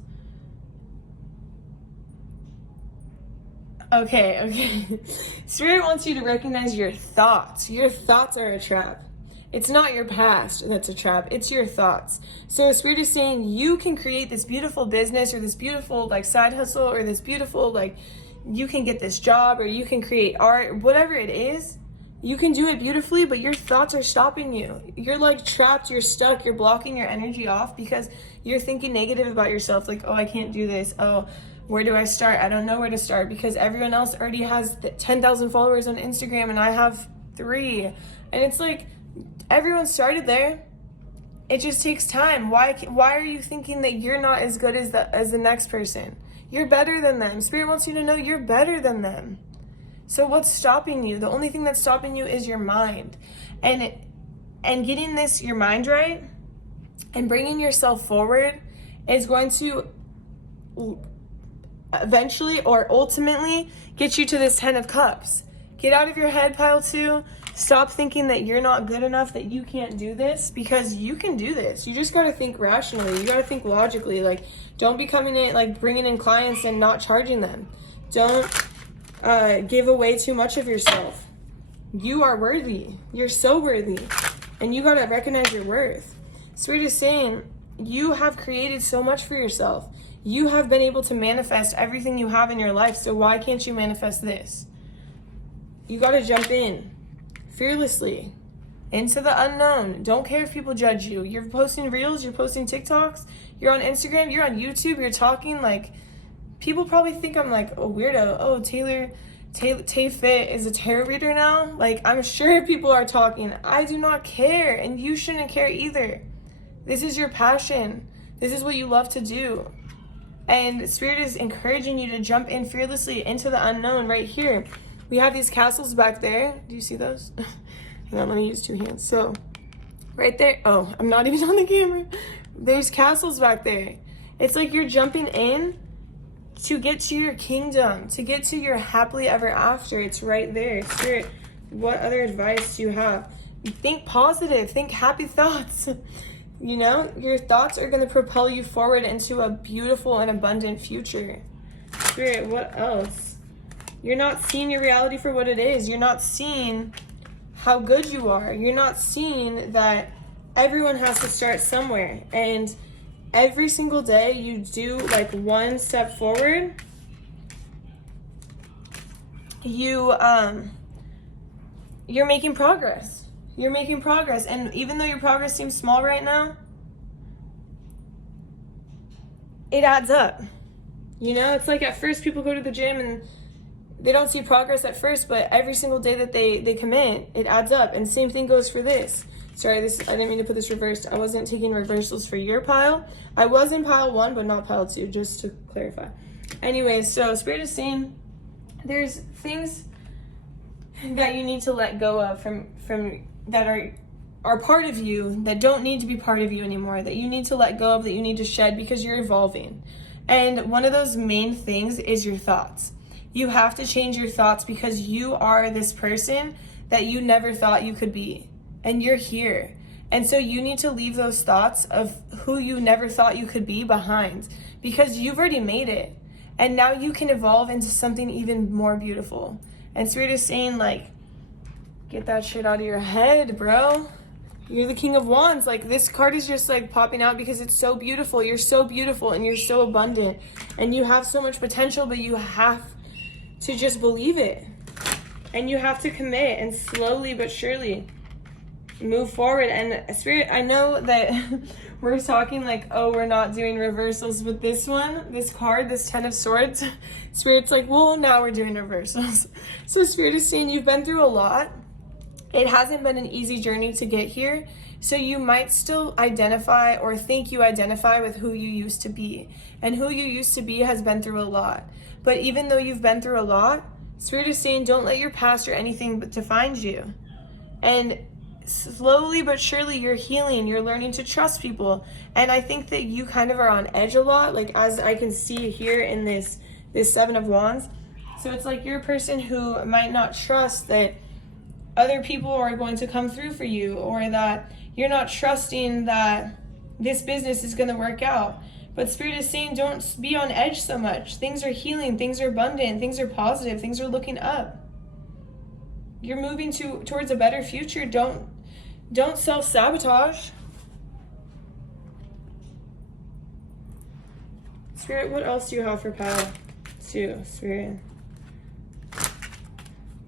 Okay. Spirit wants you to recognize your thoughts. Your thoughts are a trap. It's not your past that's a trap. It's your thoughts. So Spirit is saying you can create this beautiful business or this beautiful like side hustle or this beautiful like you can get this job or you can create art, whatever it is. You can do it beautifully, but your thoughts are stopping you. You're like trapped, you're stuck, you're blocking your energy off because you're thinking negative about yourself. Like, oh, I can't do this. Oh, where do I start? I don't know where to start because everyone else already has 10,000 followers on Instagram and I have 3. And it's like, everyone started there. It just takes time. Why are you thinking that you're not as good as the next person? You're better than them. Spirit wants you to know you're better than them. So what's stopping you? The only thing that's stopping you is your mind. And getting your mind right and bringing yourself forward is going to eventually or ultimately get you to this 10 of Cups. Get out of your head, pile 2. Stop thinking that you're not good enough, that you can't do this, because you can do this. You just got to think rationally. You got to think logically. Like, don't be coming in, like bringing in clients and not charging them. Don't give away too much of yourself. You are worthy. You're so worthy. And you got to recognize your worth. Spirit is saying you have created so much for yourself. You have been able to manifest everything you have in your life, so why can't you manifest this? You got to jump in fearlessly into the unknown. Don't care if people judge you. You're posting reels, you're posting TikToks, you're on Instagram, you're on YouTube, you're talking, like, people probably think I'm like a weirdo. Oh, TAYFIT is a tarot reader now? Like, I'm sure people are talking. I do not care, and you shouldn't care either. This is your passion. This is what you love to do. And Spirit is encouraging you to jump in fearlessly into the unknown right here. We have these castles back there. Do you see those? Hang on, let me use two hands. So, right there. Oh, I'm not even on the camera. There's castles back there. It's like you're jumping in to get to your kingdom, to get to your happily ever after. It's right there. Spirit, what other advice do you have? Think positive. Think happy thoughts. You know, your thoughts are going to propel you forward into a beautiful and abundant future. Spirit, what else? You're not seeing your reality for what it is. You're not seeing how good you are. You're not seeing that everyone has to start somewhere. And every single day you do like one step forward, you're making progress. You're making progress. And even though your progress seems small right now, it adds up. You know, it's like at first people go to the gym and they don't see progress at first, but every single day that they commit, it adds up. And same thing goes for this. Sorry, I didn't mean to put this reversed. I wasn't taking reversals for your pile. I was in pile 1, but not pile 2, just to clarify. Anyways, so Spirit is saying there's things that you need to let go of from that are part of you that don't need to be part of you anymore, that you need to let go of, that you need to shed because you're evolving. And one of those main things is your thoughts. You have to change your thoughts because you are this person that you never thought you could be. And you're here. And so you need to leave those thoughts of who you never thought you could be behind, because you've already made it. And now you can evolve into something even more beautiful. And Spirit is saying, like, get that shit out of your head, bro. You're the King of Wands. Like, this card is just like popping out because it's so beautiful. You're so beautiful and you're so abundant. And you have so much potential, but you have to just believe it. And you have to commit and slowly but surely move forward. And Spirit, I know that we're talking like, oh, we're not doing reversals, but this one, this card, this 10 of Swords, Spirit's like, well, now we're doing reversals. So Spirit is saying you've been through a lot. It hasn't been an easy journey to get here. So you might still identify or think you identify with who you used to be. And who you used to be has been through a lot. But even though you've been through a lot, Spirit is saying don't let your past or anything but define you. And slowly but surely you're healing. You're learning to trust people. And I think that you kind of are on edge a lot, like as I can see here in this 7 of Wands. So it's like you're a person who might not trust that other people are going to come through for you, or that you're not trusting that this business is going to work out. But Spirit is saying don't be on edge so much. Things are healing, things are abundant, things are positive, things are looking up. You're moving towards a better future. Don't self-sabotage. Spirit, what else do you have for pile 2? Spirit,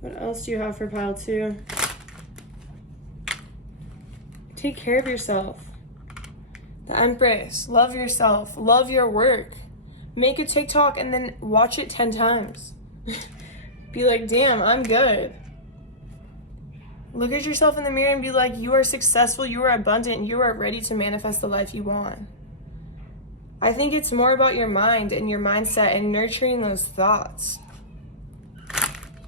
what else do you have for pile 2? Take care of yourself. The Empress, love yourself, love your work. Make a TikTok and then watch it 10 times. Be like, damn, I'm good. Look at yourself in the mirror and be like, you are successful, you are abundant, you are ready to manifest the life you want. I think it's more about your mind and your mindset and nurturing those thoughts.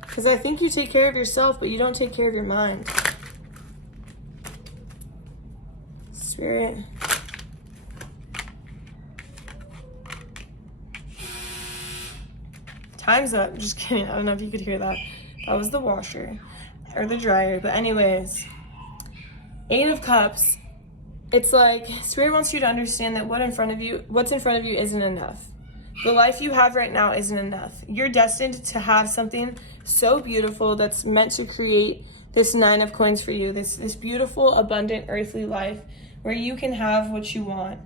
Because I think you take care of yourself, but you don't take care of your mind. Spirit. Time's up. Just kidding. I don't know if you could hear that. That was the washer or the dryer. But anyways, 8 of Cups. It's like Spirit wants you to understand that what's in front of you isn't enough. The life you have right now isn't enough. You're destined to have something so beautiful that's meant to create this 9 of Coins for you. This beautiful, abundant, earthly life where you can have what you want.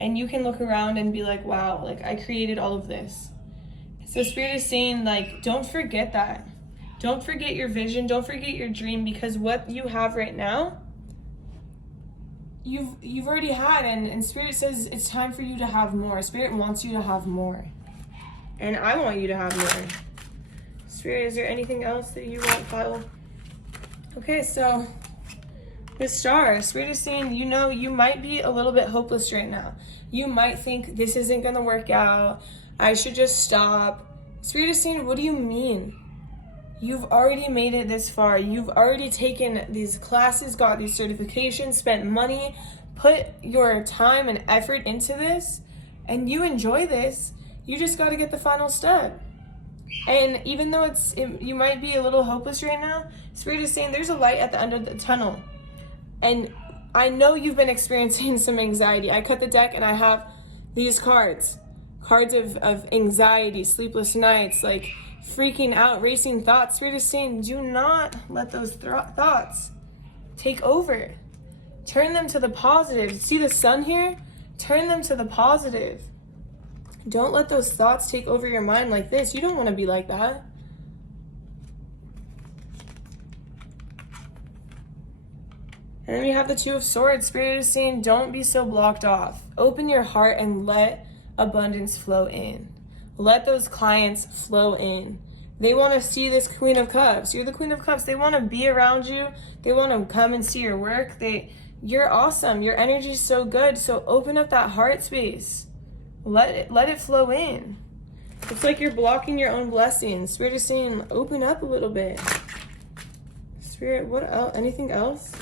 And you can look around and be like, wow, like I created all of this. So Spirit is saying, like, don't forget that. Don't forget your vision. Don't forget your dream, because what you have right now, you've already had, and Spirit says it's time for you to have more. Spirit wants you to have more. And I want you to have more. Spirit, is there anything else that you want, Kyle? Okay, so the Star, Spirit is saying, you know, you might be a little bit hopeless right now. You might think this isn't gonna work out. I should just stop. Spirit is saying, what do you mean? You've already made it this far. You've already taken these classes, got these certifications, spent money, put your time and effort into this, and you enjoy this. You just got to get the final step. And even though you might be a little hopeless right now, Spirit is saying there's a light at the end of the tunnel. And I know you've been experiencing some anxiety. I cut the deck and I have these cards of anxiety, sleepless nights, like freaking out, racing thoughts. Spirit is saying, do not let those thoughts take over. Turn them to the positive. See the sun here? Turn them to the positive. Don't let those thoughts take over your mind like this. You don't want to be like that. And then we have the Two of Swords. Spirit is saying, don't be so blocked off. Open your heart and let abundance flow in. Let those clients flow in. They want to see this Queen of Cups. You're the Queen of Cups. They want to be around you. They want to come and see your work. You're awesome. Your energy is so good. So open up that heart space. Let it flow in. It's like you're blocking your own blessings. Spirit is saying, open up a little bit. Spirit, what else? Anything else?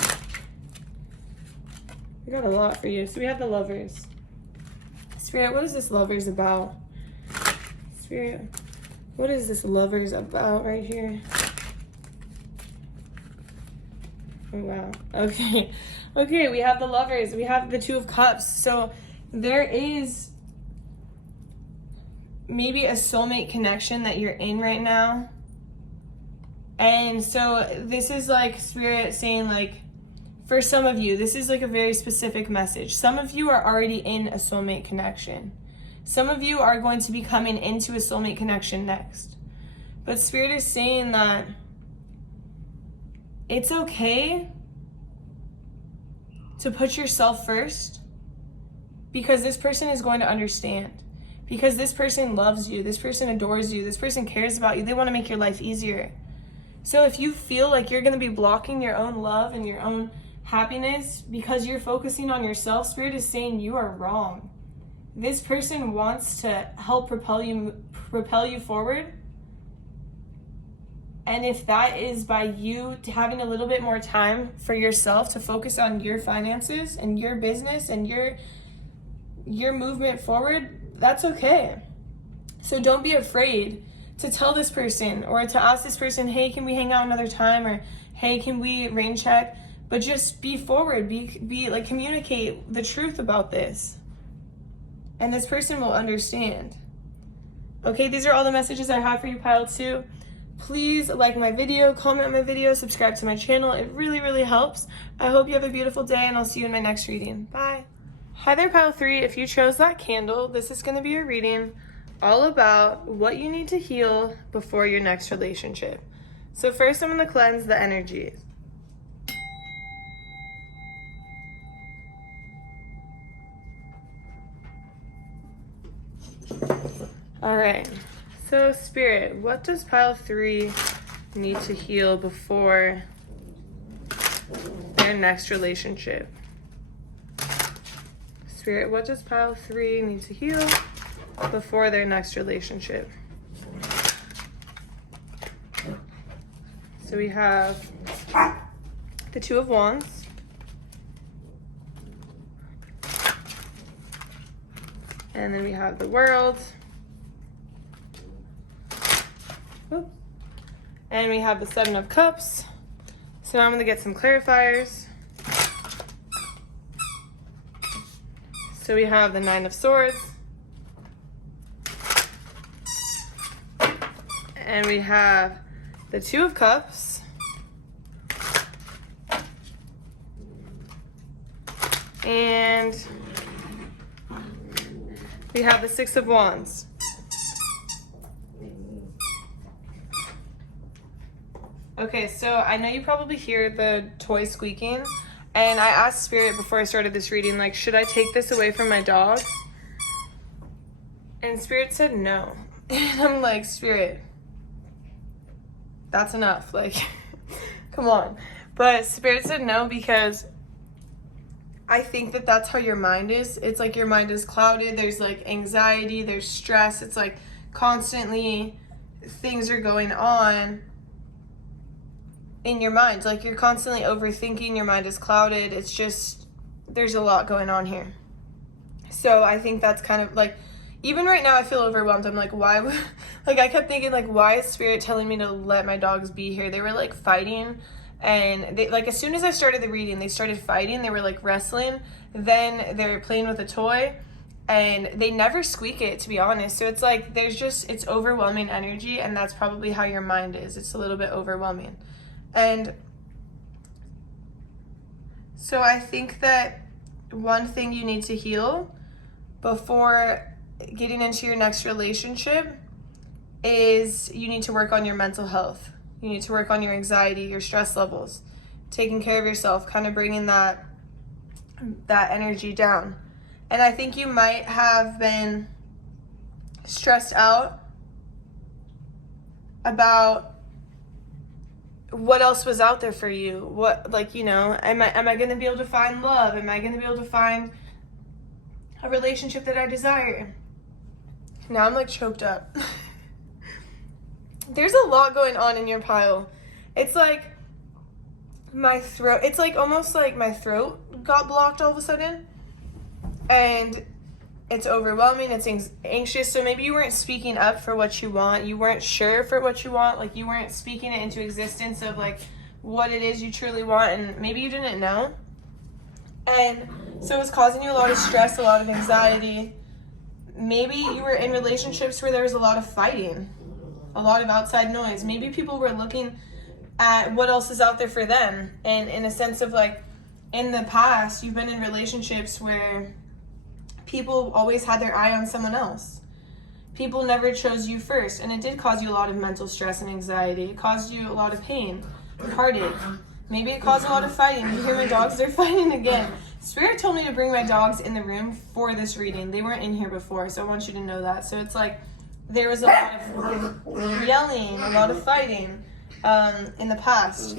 We got a lot for you. So we have the Lovers. Spirit, what is this Lovers about? Spirit, what is this Lovers about right here? Oh, wow. Okay. Okay, we have the Lovers. We have the Two of Cups. So there is maybe a soulmate connection that you're in right now. And so this is like Spirit saying, like, for some of you, this is like a very specific message. Some of you are already in a soulmate connection. Some of you are going to be coming into a soulmate connection next. But Spirit is saying that it's okay to put yourself first, because this person is going to understand. Because this person loves you, this person adores you, this person cares about you. They want to make your life easier. So if you feel like you're going to be blocking your own love and your own happiness because you're focusing on yourself, Spirit is saying you are wrong. This person wants to help propel you forward. And if that is by you having a little bit more time for yourself to focus on your finances and your business and your movement forward, that's okay. So don't be afraid to tell this person or to ask this person, hey, can we hang out another time? Or hey, can we rain check? But just be forward, be like, communicate the truth about this. And this person will understand. Okay, these are all the messages I have for you, Pile 2. Please like my video, comment on my video, subscribe to my channel. It really, really helps. I hope you have a beautiful day, and I'll see you in my next reading. Bye. Hi there, Pile 3. If you chose that candle, this is going to be a reading all about what you need to heal before your next relationship. So first, I'm going to cleanse the energies. All right. So Spirit, what does Pile 3 need to heal before their next relationship? Spirit, what does Pile 3 need to heal before their next relationship? So we have the Two of Wands, and then we have the World, and we have the Seven of Cups. So now I'm going to get some clarifiers. So we have the Nine of Swords, and we have the Two of Cups, and We have the Six of Wands. Okay, so I know you probably hear the toy squeaking, and I asked Spirit before I started this reading, like, should I take this away from my dogs? And Spirit said no. And I'm like, Spirit, that's enough. Like, come on. But Spirit said no because I think that that's how your mind is. It's like your mind is clouded. There's like anxiety, there's stress. It's like constantly things are going on in your mind. Like you're constantly overthinking, your mind is clouded. It's just, there's a lot going on here. So I think that's kind of like, even right now I feel overwhelmed. I'm like, why would, like I kept thinking like, why is Spirit telling me to let my dogs be here? They were like fighting, and they, like as soon as I started the reading, they started fighting. They were like wrestling, then they were playing with a toy, and they never squeak it, to be honest. So it's like there's just, it's overwhelming energy, and that's probably how your mind is. It's a little bit overwhelming. And so I think that one thing you need to heal before getting into your next relationship is you need to work on your mental health. You need to work on your anxiety, your stress levels, taking care of yourself, kind of bringing that energy down. And I think you might have been stressed out about what else was out there for you. What, like, you know, am I going to be able to find love? Am I going to be able to find a relationship that I desire? Now I'm like choked up. There's a lot going on in your pile. It's like my throat, it's like almost like my throat got blocked all of a sudden, and it's overwhelming, it's anxious. So maybe you weren't speaking up for what you want. You weren't sure for what you want. Like you weren't speaking it into existence of like what it is you truly want, and maybe you didn't know. And so it was causing you a lot of stress, a lot of anxiety. Maybe you were in relationships where there was a lot of fighting, a lot of outside noise. Maybe people were looking at what else is out there for them. And in a sense of like, in the past, you've been in relationships where people always had their eye on someone else. People never chose you first. And it did cause you a lot of mental stress and anxiety. It caused you a lot of pain, heartache. Maybe it caused a lot of fighting. You hear my dogs, they're fighting again. Spirit told me to bring my dogs in the room for this reading. They weren't in here before, so I want you to know that. So it's like there was a lot of yelling, a lot of fighting in the past.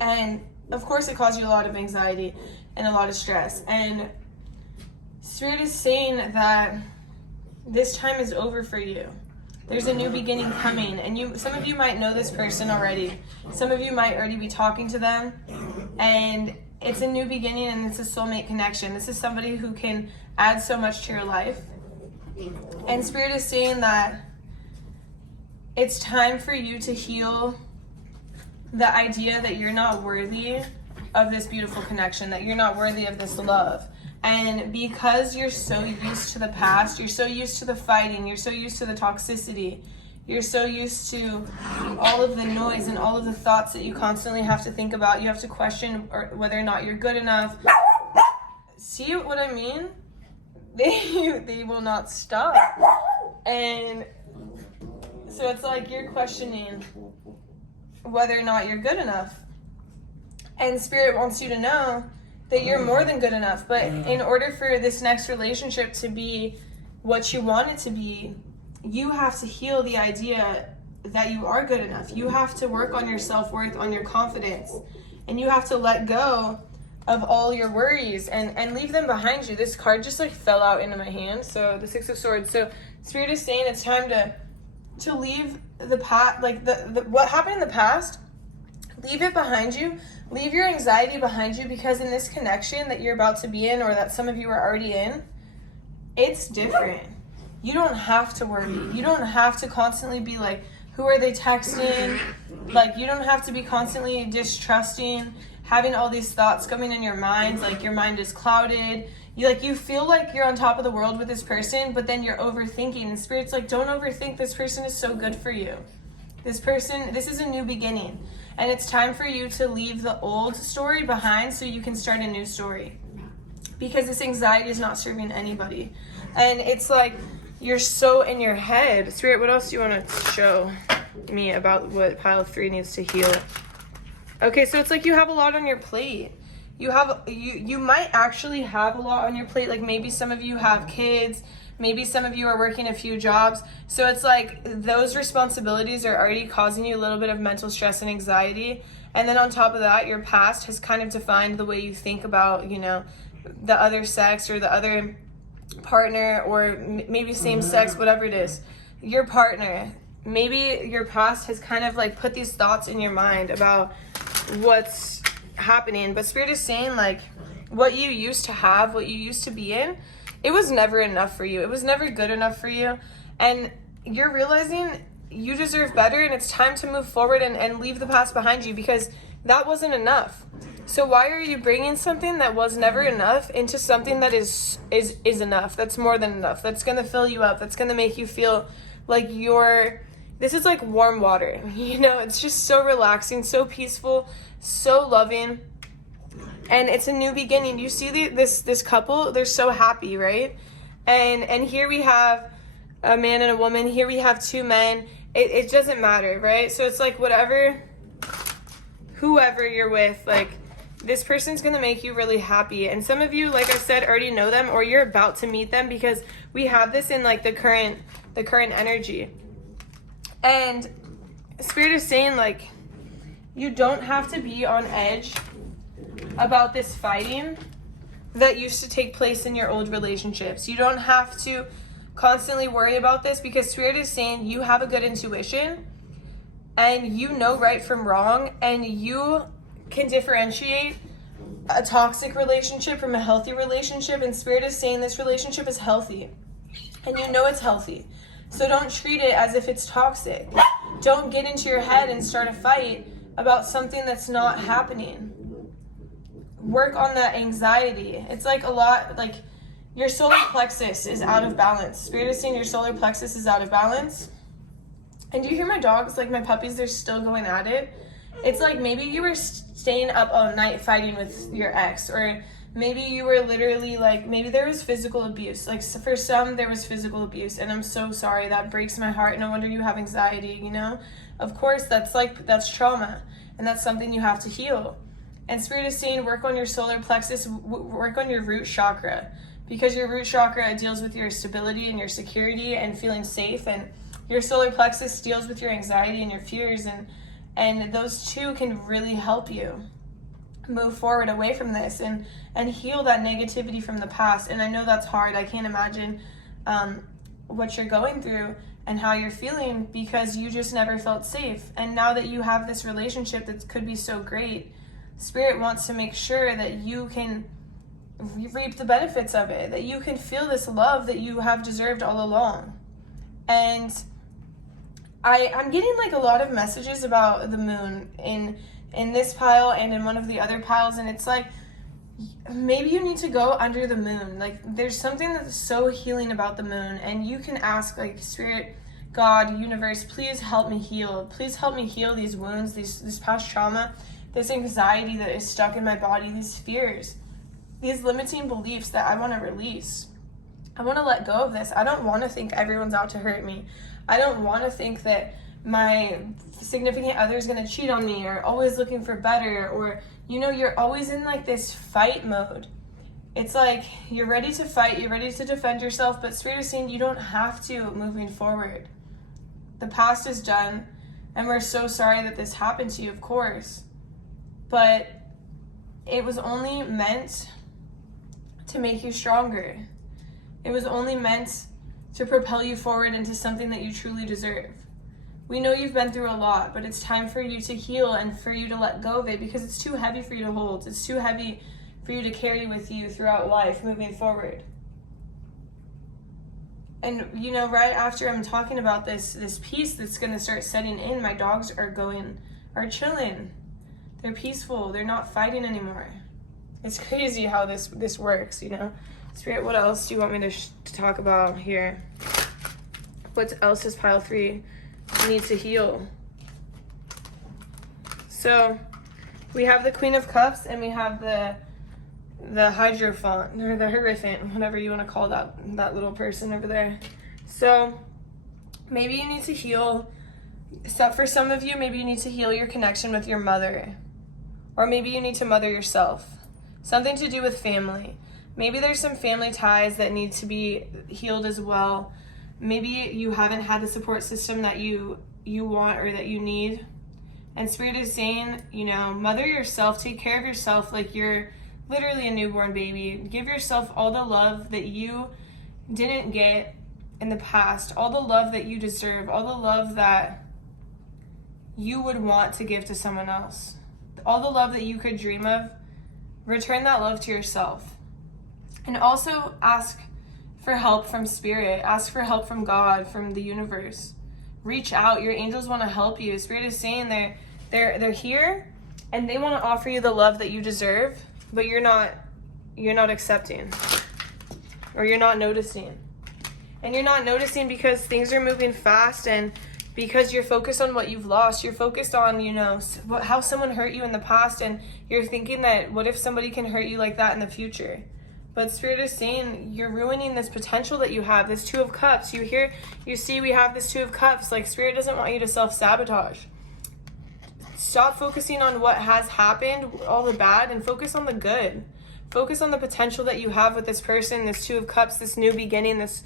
And of course it caused you a lot of anxiety and a lot of stress. And Spirit is saying that this time is over for you. There's a new beginning coming, and some of you might know this person already. Some of you might already be talking to them, and it's a new beginning, and it's a soulmate connection. This is somebody who can add so much to your life. And Spirit is saying that it's time for you to heal the idea that you're not worthy of this beautiful connection, that you're not worthy of this love. And because you're so used to the past, you're so used to the fighting, you're so used to the toxicity, you're so used to all of the noise and all of the thoughts that you constantly have to think about. You have to question whether or not you're good enough. See what I mean? They will not stop. And so it's like you're questioning whether or not you're good enough. And Spirit wants you to know that you're more than good enough. But in order for this next relationship to be what you want it to be, you have to heal the idea that you are good enough. You have to work on your self-worth, on your confidence, and you have to let go of all your worries and leave them behind you. This card just like fell out into my hand. So the Six of Swords. So Spirit is saying it's time to leave the past, like the what happened in the past. Leave it behind you. Leave your anxiety behind you, because in this connection that you're about to be in, or that some of you are already in, it's different. You don't have to worry. You don't have to constantly be like, who are they texting? Like, you don't have to be constantly distrusting, having all these thoughts coming in your mind, like your mind is clouded. You feel like you're on top of the world with this person, but then you're overthinking. And Spirit's like, don't overthink. This person is so good for you. This is a new beginning. And it's time for you to leave the old story behind so you can start a new story. because this anxiety is not serving anybody. And it's like you're so in your head. Spirit, what else do you want to show me about what pile 3 needs to heal? Okay, so it's like you have a lot on your plate. You might actually have a lot on your plate. Like maybe some of you have kids, maybe some of you are working a few jobs. So it's like those responsibilities are already causing you a little bit of mental stress and anxiety. And then on top of that, your past has kind of defined the way you think about, you know, the other sex or the other partner, or maybe same sex, whatever it is. Your partner, maybe your past has kind of like put these thoughts in your mind about what's happening. But Spirit is saying like what you used to have, what you used to be in, it was never enough for you. It was never good enough for you. And you're realizing you deserve better, and it's time to move forward and leave the past behind you, because that wasn't enough. So why are you bringing something that was never enough into something that is enough, that's more than enough, that's going to fill you up, that's going to make you feel like this is like warm water, you know? It's just so relaxing, so peaceful, so loving, and it's a new beginning. You see this couple, they're so happy, right? And here we have a man and a woman, here we have 2 men. It doesn't matter, right? So it's like whoever you're with, like this person's gonna make you really happy. And some of you, like I said, already know them, or you're about to meet them, because we have this in like the current energy. And Spirit is saying like you don't have to be on edge about this fighting that used to take place in your old relationships. You don't have to constantly worry about this, because Spirit is saying you have a good intuition and you know right from wrong, and you can differentiate a toxic relationship from a healthy relationship. And Spirit is saying this relationship is healthy, and you know it's healthy. So don't treat it as if it's toxic. Don't get into your head and start a fight about something that's not happening. Work on that anxiety. It's like a lot, like your solar plexus is out of balance. Spirit is saying your solar plexus is out of balance. And do you hear my dogs, like my puppies, they're still going at it? It's like maybe you were staying up all night fighting with your ex, or maybe you were literally like, maybe there was physical abuse. Like for some, there was physical abuse, and I'm so sorry. That breaks my heart. No wonder you have anxiety, you know? Of course, that's trauma, and that's something you have to heal. And Spirit is saying work on your solar plexus, work on your root chakra, because your root chakra deals with your stability and your security and feeling safe, and your solar plexus deals with your anxiety and your fears, and those two can really help you move forward away from this and heal that negativity from the past. And I know that's hard. I can't imagine what you're going through and how you're feeling, because you just never felt safe. And now that you have this relationship that could be so great, Spirit wants to make sure that you can reap the benefits of it, that you can feel this love that you have deserved all along. And I'm getting like a lot of messages about the moon in this pile and in one of the other piles, and it's like maybe you need to go under the moon. Like there's something that's so healing about the moon, and you can ask like, Spirit, God, universe, please help me heal. Please help me heal these wounds, this past trauma, this anxiety that is stuck in my body, these fears, these limiting beliefs that I want to release. I want to let go of this. I don't want to think everyone's out to hurt me. I don't want to think that my significant other is going to cheat on me, or always looking for better, or, you know, you're always in like this fight mode. It's like you're ready to fight, you're ready to defend yourself, but Spirit is saying you don't have to moving forward. The past is done, and we're so sorry that this happened to you, of course, but it was only meant to make you stronger. It was only meant to propel you forward into something that you truly deserve. We know you've been through a lot, but it's time for you to heal and for you to let go of it, because it's too heavy for you to hold. It's too heavy for you to carry with you throughout life moving forward. And, you know, right after I'm talking about this peace that's going to start setting in, my dogs are chilling. They're peaceful. They're not fighting anymore. It's crazy how this works, you know? Spirit, what else do you want me to talk about here? What else does pile 3 need to heal? So we have the Queen of Cups, and we have the the Hierophant, or the Hierophant, whatever you want to call that little person over there. So maybe you need to heal. So for some of you, maybe you need to heal your connection with your mother. Or maybe you need to mother yourself. Something to do with family. Maybe there's some family ties that need to be healed as well. Maybe you haven't had the support system that you want or that you need. And Spirit is saying, you know, mother yourself, take care of yourself like you're literally a newborn baby. Give yourself all the love that you didn't get in the past, all the love that you deserve, all the love that you would want to give to someone else. All the love that you could dream of, return that love to yourself. And also ask for help from Spirit. Ask for help from God, from the universe. Reach out. Your angels want to help you. Spirit is saying they're here and they want to offer you the love that you deserve, but you're not accepting, or you're not noticing. And you're not noticing because things are moving fast, and because you're focused on what you've lost. You're focused on, you know, how someone hurt you in the past, and you're thinking that what if somebody can hurt you like that in the future? But Spirit is saying you're ruining this potential that you have, this Two of Cups. You see we have this Two of Cups. Like, Spirit doesn't want you to self-sabotage. Stop focusing on what has happened, all the bad, and focus on the good. Focus on the potential that you have with this person, this Two of Cups, this new beginning, this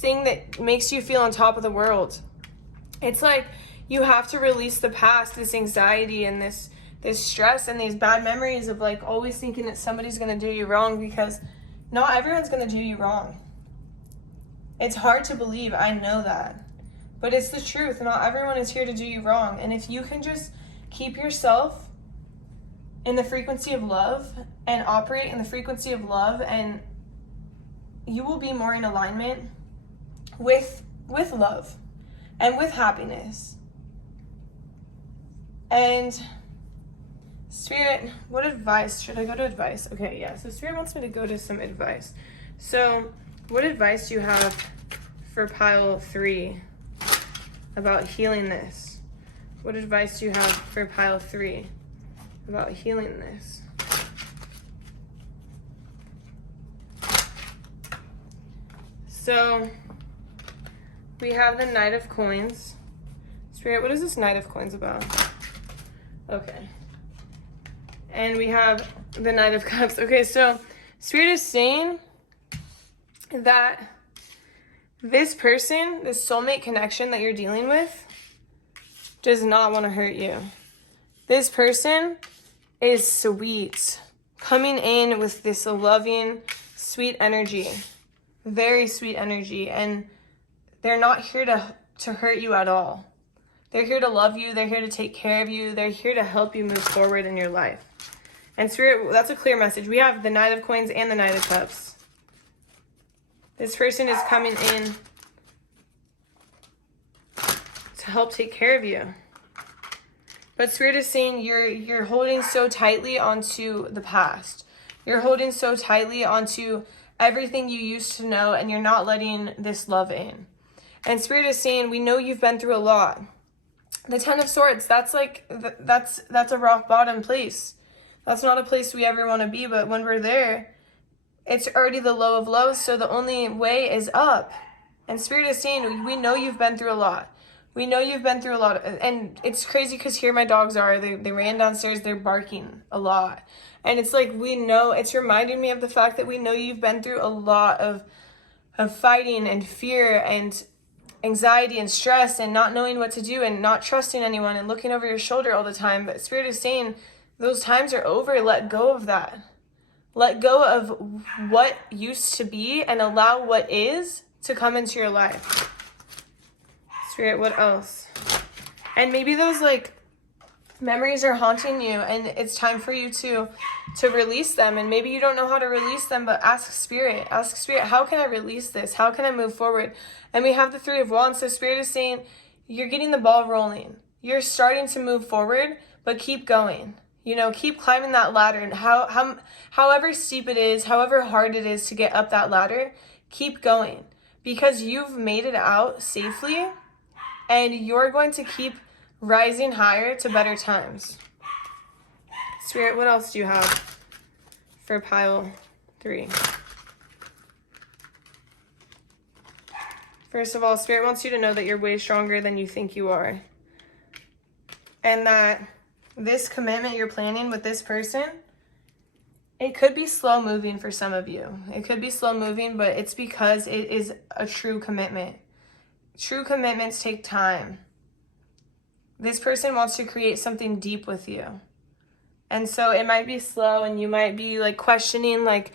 thing that makes you feel on top of the world. It's like you have to release the past, this anxiety and this stress and these bad memories of like always thinking that somebody's going to do you wrong, because not everyone's going to do you wrong. It's hard to believe, I know that. But it's the truth. Not everyone is here to do you wrong. And if you can just keep yourself in the frequency of love and operate in the frequency of love, and you will be more in alignment with love and with happiness. And Spirit, what advice? Should I go to advice? Okay, yeah. So Spirit wants me to go to some advice. So what advice do you have for pile 3 about healing this? What advice do you have for pile 3 about healing this? So we have the Knight of Coins. Spirit, what is this Knight of Coins about? Okay. And we have the Knight of Cups. Okay, so Spirit is saying that this person, this soulmate connection that you're dealing with, does not want to hurt you. This person is sweet, coming in with this loving, sweet energy, very sweet energy, and they're not here to hurt you at all. They're here to love you. They're here to take care of you. They're here to help you move forward in your life. And Spirit, that's a clear message. We have the Knight of Coins and the Knight of Cups. This person is coming in to help take care of you. But Spirit is saying you're holding so tightly onto the past. You're holding so tightly onto everything you used to know, and you're not letting this love in. And Spirit is saying, we know you've been through a lot. The Ten of Swords, that's a rock bottom place. That's not a place we ever want to be, but when we're there, it's already the low of lows, so the only way is up. And Spirit is saying, we know you've been through a lot. We know you've been through a lot. And it's crazy because here my dogs are. They ran downstairs. They're barking a lot. And it's like, we know, it's reminding me of the fact that we know you've been through a lot of fighting and fear and anxiety and stress and not knowing what to do and not trusting anyone and looking over your shoulder all the time. But Spirit is saying, those times are over. Let go of that. Let go of what used to be and allow what is to come into your life. Spirit, what else? And maybe those like memories are haunting you and it's time for you to release them. And maybe you don't know how to release them, but ask Spirit, how can I release this? How can I move forward? And we have the Three of Wands. So Spirit is saying, you're getting the ball rolling. You're starting to move forward, but keep going. You know, keep climbing that ladder, and however steep it is, however hard it is to get up that ladder, keep going, because you've made it out safely and you're going to keep rising higher to better times. Spirit, what else do you have for pile 3. First of all, Spirit wants you to know that you're way stronger than you think you are. And that this commitment you're planning with this person, it could be slow moving for some of you. It could be slow moving, but it's because it is a true commitment. True commitments take time. This person wants to create something deep with you. And so it might be slow and you might be like questioning, like,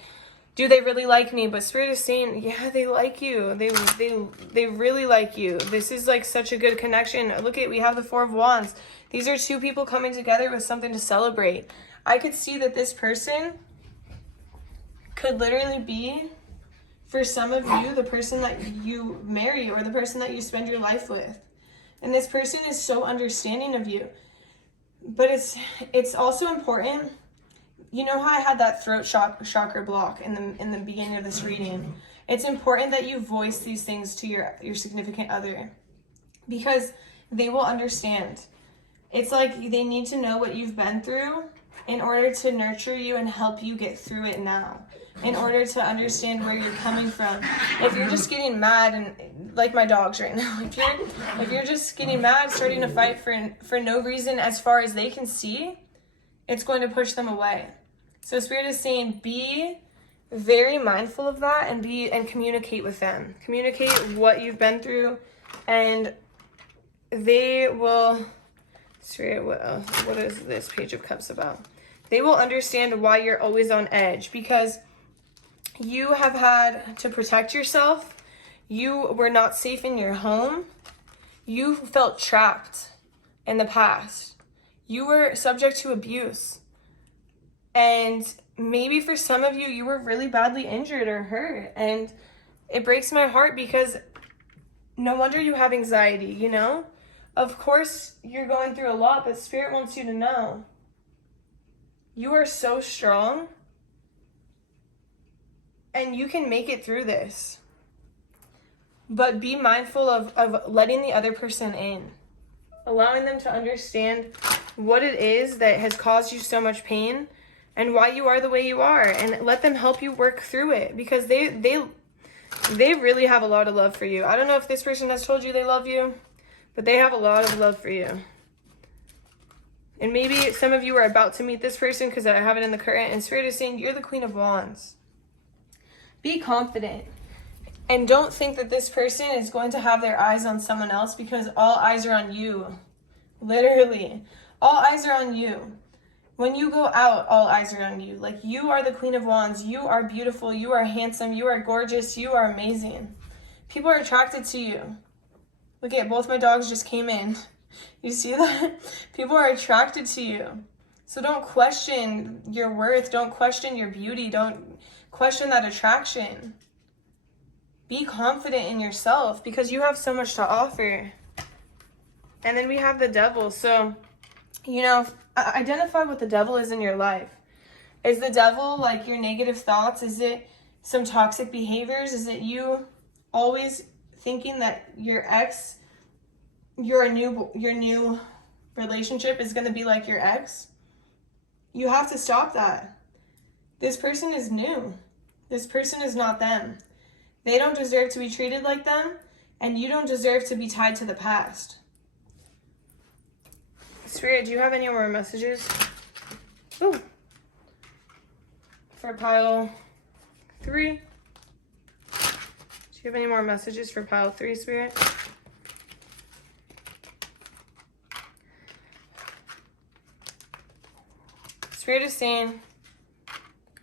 do they really like me? But Spirit is saying, yeah, they like you. They really like you. This is like such a good connection. Look at, we have the 4 of Wands. These are 2 people coming together with something to celebrate. I could see that this person could literally be, for some of you, the person that you marry or the person that you spend your life with. And this person is so understanding of you. But it's also important. You know how I had that throat chakra block in the beginning of this reading? It's important that you voice these things to your significant other, because they will understand. It's like they need to know what you've been through in order to nurture you and help you get through it now, in order to understand where you're coming from. If you're just getting mad and like my dogs right now, if you're just getting mad, starting to fight for no reason as far as they can see, it's going to push them away. So Spirit is saying, be very mindful of that and communicate with them. Communicate what you've been through, and they will. Spirit, what is this Page of Cups about? They will understand why you're always on edge, because you have had to protect yourself. You were not safe in your home. You felt trapped in the past. You were subject to abuse. And maybe for some of you, you were really badly injured or hurt. And it breaks my heart, because no wonder you have anxiety, you know? Of course, you're going through a lot, but Spirit wants you to know you are so strong and you can make it through this. But be mindful of letting the other person in, allowing them to understand what it is that has caused you so much pain and why you are the way you are, and let them help you work through it, because they really have a lot of love for you. I don't know if this person has told you they love you, but they have a lot of love for you. And maybe some of you are about to meet this person, because I have it in the current, and Spirit is saying you're the Queen of Wands. Be confident. And don't think that this person is going to have their eyes on someone else, because all eyes are on you. Literally. All eyes are on you. When you go out, all eyes are on you. Like, you are the Queen of Wands. You are beautiful. You are handsome. You are gorgeous. You are amazing. People are attracted to you. Look at, both my dogs just came in. You see that? People are attracted to you. So don't question your worth. Don't question your beauty. Don't question that attraction. Be confident in yourself, because you have so much to offer. And then we have the Devil. So, you know, identify what the devil is in your life. Is the devil like your negative thoughts? Is it some toxic behaviors? Is it you always thinking that your ex, your new relationship is going to be like your ex? You have to stop that. This person is new. This person is not them. They don't deserve to be treated like them, and you don't deserve to be tied to the past. Spirit, do you have any more messages? Ooh. For pile 3. Do you have any more messages for pile 3, Spirit? Spirit is saying,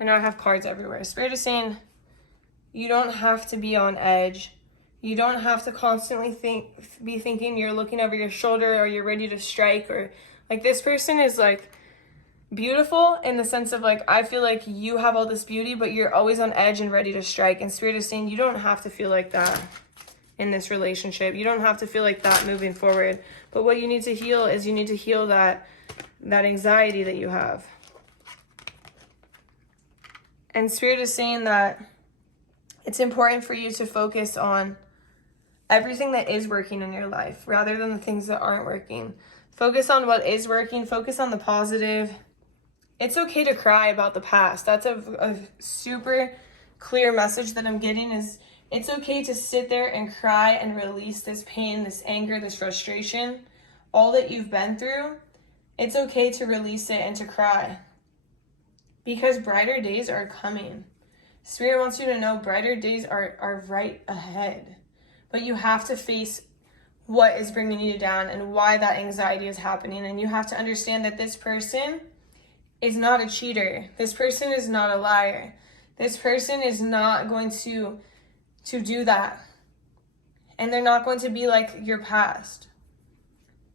I know I have cards everywhere. Spirit is saying, you don't have to be on edge. You don't have to constantly be thinking you're looking over your shoulder or you're ready to strike, or like, this person is like beautiful in the sense of like, I feel like you have all this beauty, but you're always on edge and ready to strike. And Spirit is saying you don't have to feel like that in this relationship. You don't have to feel like that moving forward. But what you need to heal is you need to heal that anxiety that you have. And Spirit is saying that it's important for you to focus on everything that is working in your life rather than the things that aren't working. Focus on what is working. Focus on the positive. It's okay to cry about the past. That's a super clear message that I'm getting, is it's okay to sit there and cry and release this pain, this anger, this frustration, all that you've been through. It's okay to release it and to cry, because brighter days are coming. Spirit wants you to know brighter days are right ahead, but you have to face what is bringing you down and why that anxiety is happening. And you have to understand that this person is not a cheater. This person is not a liar. This person is not going to do that. And they're not going to be like your past.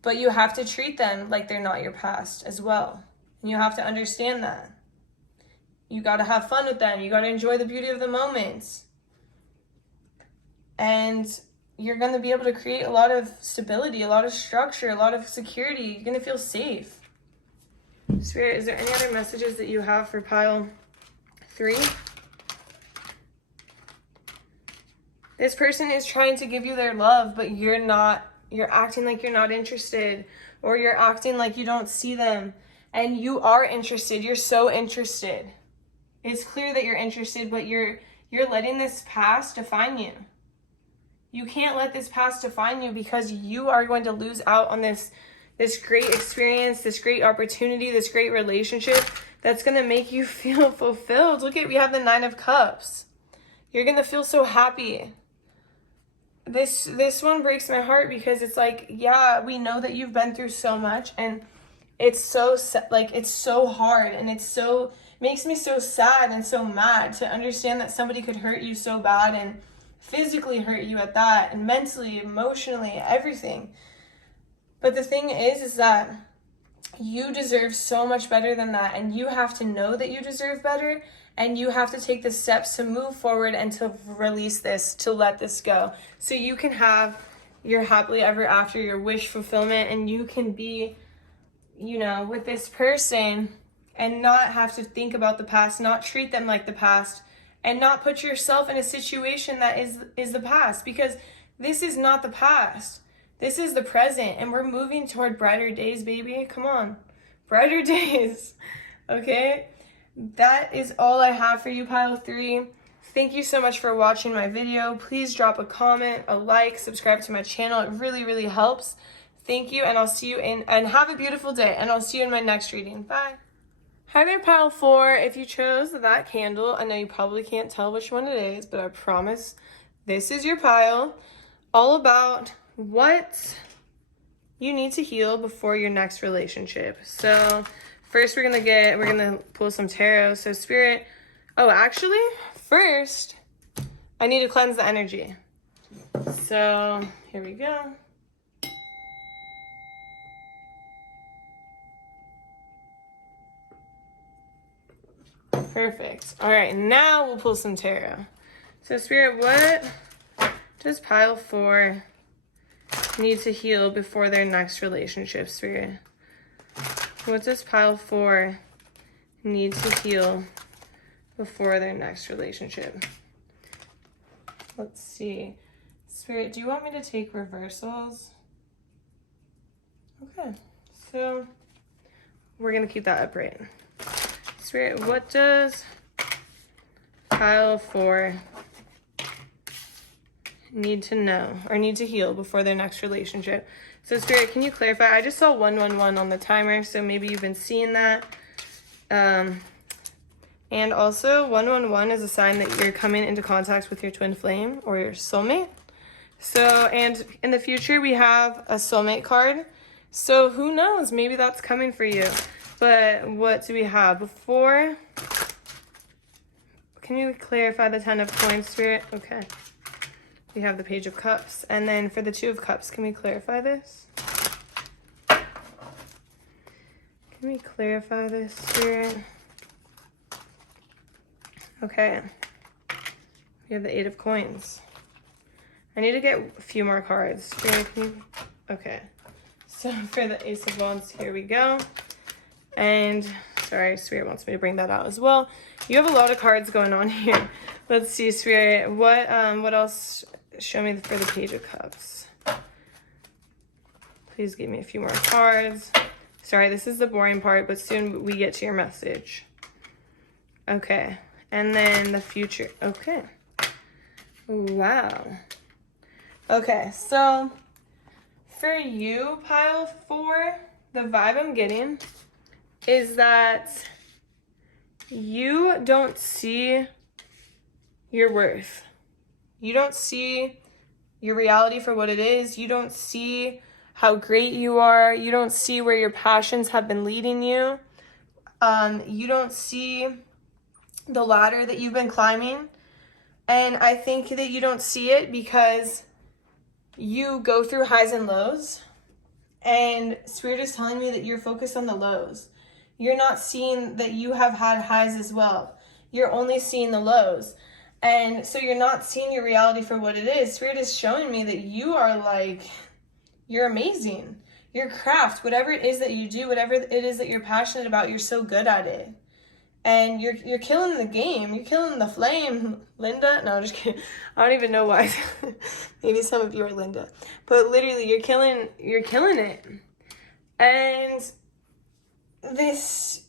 But you have to treat them like they're not your past as well. And you have to understand that. You got to have fun with them. You got to enjoy the beauty of the moments. And you're going to be able to create a lot of stability, a lot of structure, a lot of security. You're going to feel safe. Spirit, is there any other messages that you have for pile 3? This person is trying to give you their love, but you're not. You're acting like you're not interested, or you're acting like you don't see them. And you are interested. You're so interested. It's clear that you're interested, but you're letting this past define you. You can't let this past define you, because you are going to lose out on this great experience, this great opportunity, this great relationship that's going to make you feel fulfilled. Look at, we have the 9 of Cups. You're going to feel so happy. This one breaks my heart, because it's like, yeah, we know that you've been through so much, and it's so it's so hard, and makes me so sad and so mad to understand that somebody could hurt you so bad, and physically hurt you at that, and mentally, emotionally, everything. But the thing is that you deserve so much better than that, and you have to know that you deserve better, and you have to take the steps to move forward and to release this, to let this go, so you can have your happily ever after, your wish fulfillment, and you can be, with this person and not have to think about the past, not treat them like the past, and not put yourself in a situation that is the past, because this is not the past. This is the present, and we're moving toward brighter days, baby. Come on. Brighter days. Okay? That is all I have for you, pile 3. Thank you so much for watching my video. Please drop a comment, a like, subscribe to my channel. It really, really helps. Thank you, and I'll see you and have a beautiful day, and I'll see you in my next reading. Bye. Hi there, pile 4. If you chose that candle, I know you probably can't tell which one it is, but I promise this is your pile, all about what you need to heal before your next relationship. So first we're gonna pull some tarot. So Spirit, actually first I need to cleanse the energy. So here we go. Perfect. All right, now we'll pull some tarot. So Spirit, what does pile 4 need to heal before their next relationship, Spirit? What does pile 4 need to heal before their next relationship? Let's see. Spirit, do you want me to take reversals? Okay, so we're going to keep that upright. Spirit, what does pile 4 need to know or need to heal before their next relationship? So Spirit, can you clarify? I just saw 111 on the timer, so maybe you've been seeing that. And also 111 is a sign that you're coming into contact with your twin flame or your soulmate. So, and in the future we have a soulmate card. So who knows? Maybe that's coming for you. But what do we have before? Can you clarify the 10 of coins, Spirit? Okay. We have the Page of Cups. And then for the 2 of Cups, can we clarify this? Can we clarify this, Spirit? Okay. We have the 8 of Coins. I need to get a few more cards. Spirit, can you? Okay. So for the Ace of Wands, here we go. And sorry, Spirit wants me to bring that out as well. You have a lot of cards going on here. Let's see, Spirit. What else? Show me for the Page of Cups. Please give me a few more cards. Sorry, this is the boring part, but soon we get to your message. Okay. And then the future. Okay. Wow. Okay, so for you, pile 4, the vibe I'm getting is that you don't see your worth. You don't see your reality for what it is. You don't see how great you are. You don't see where your passions have been leading you. You don't see the ladder that you've been climbing. And I think that you don't see it because you go through highs and lows. And Spirit is telling me that you're focused on the lows. You're not seeing that you have had highs as well. You're only seeing the lows. And so you're not seeing your reality for what it is. Spirit is showing me that you are like, you're amazing. Your craft, whatever it is that you do, whatever it is that you're passionate about, you're so good at it. And you're killing the game. You're killing the flame, Linda. No, I'm just kidding. I don't even know why. Maybe some of you are Linda. But literally, you're killing it. And this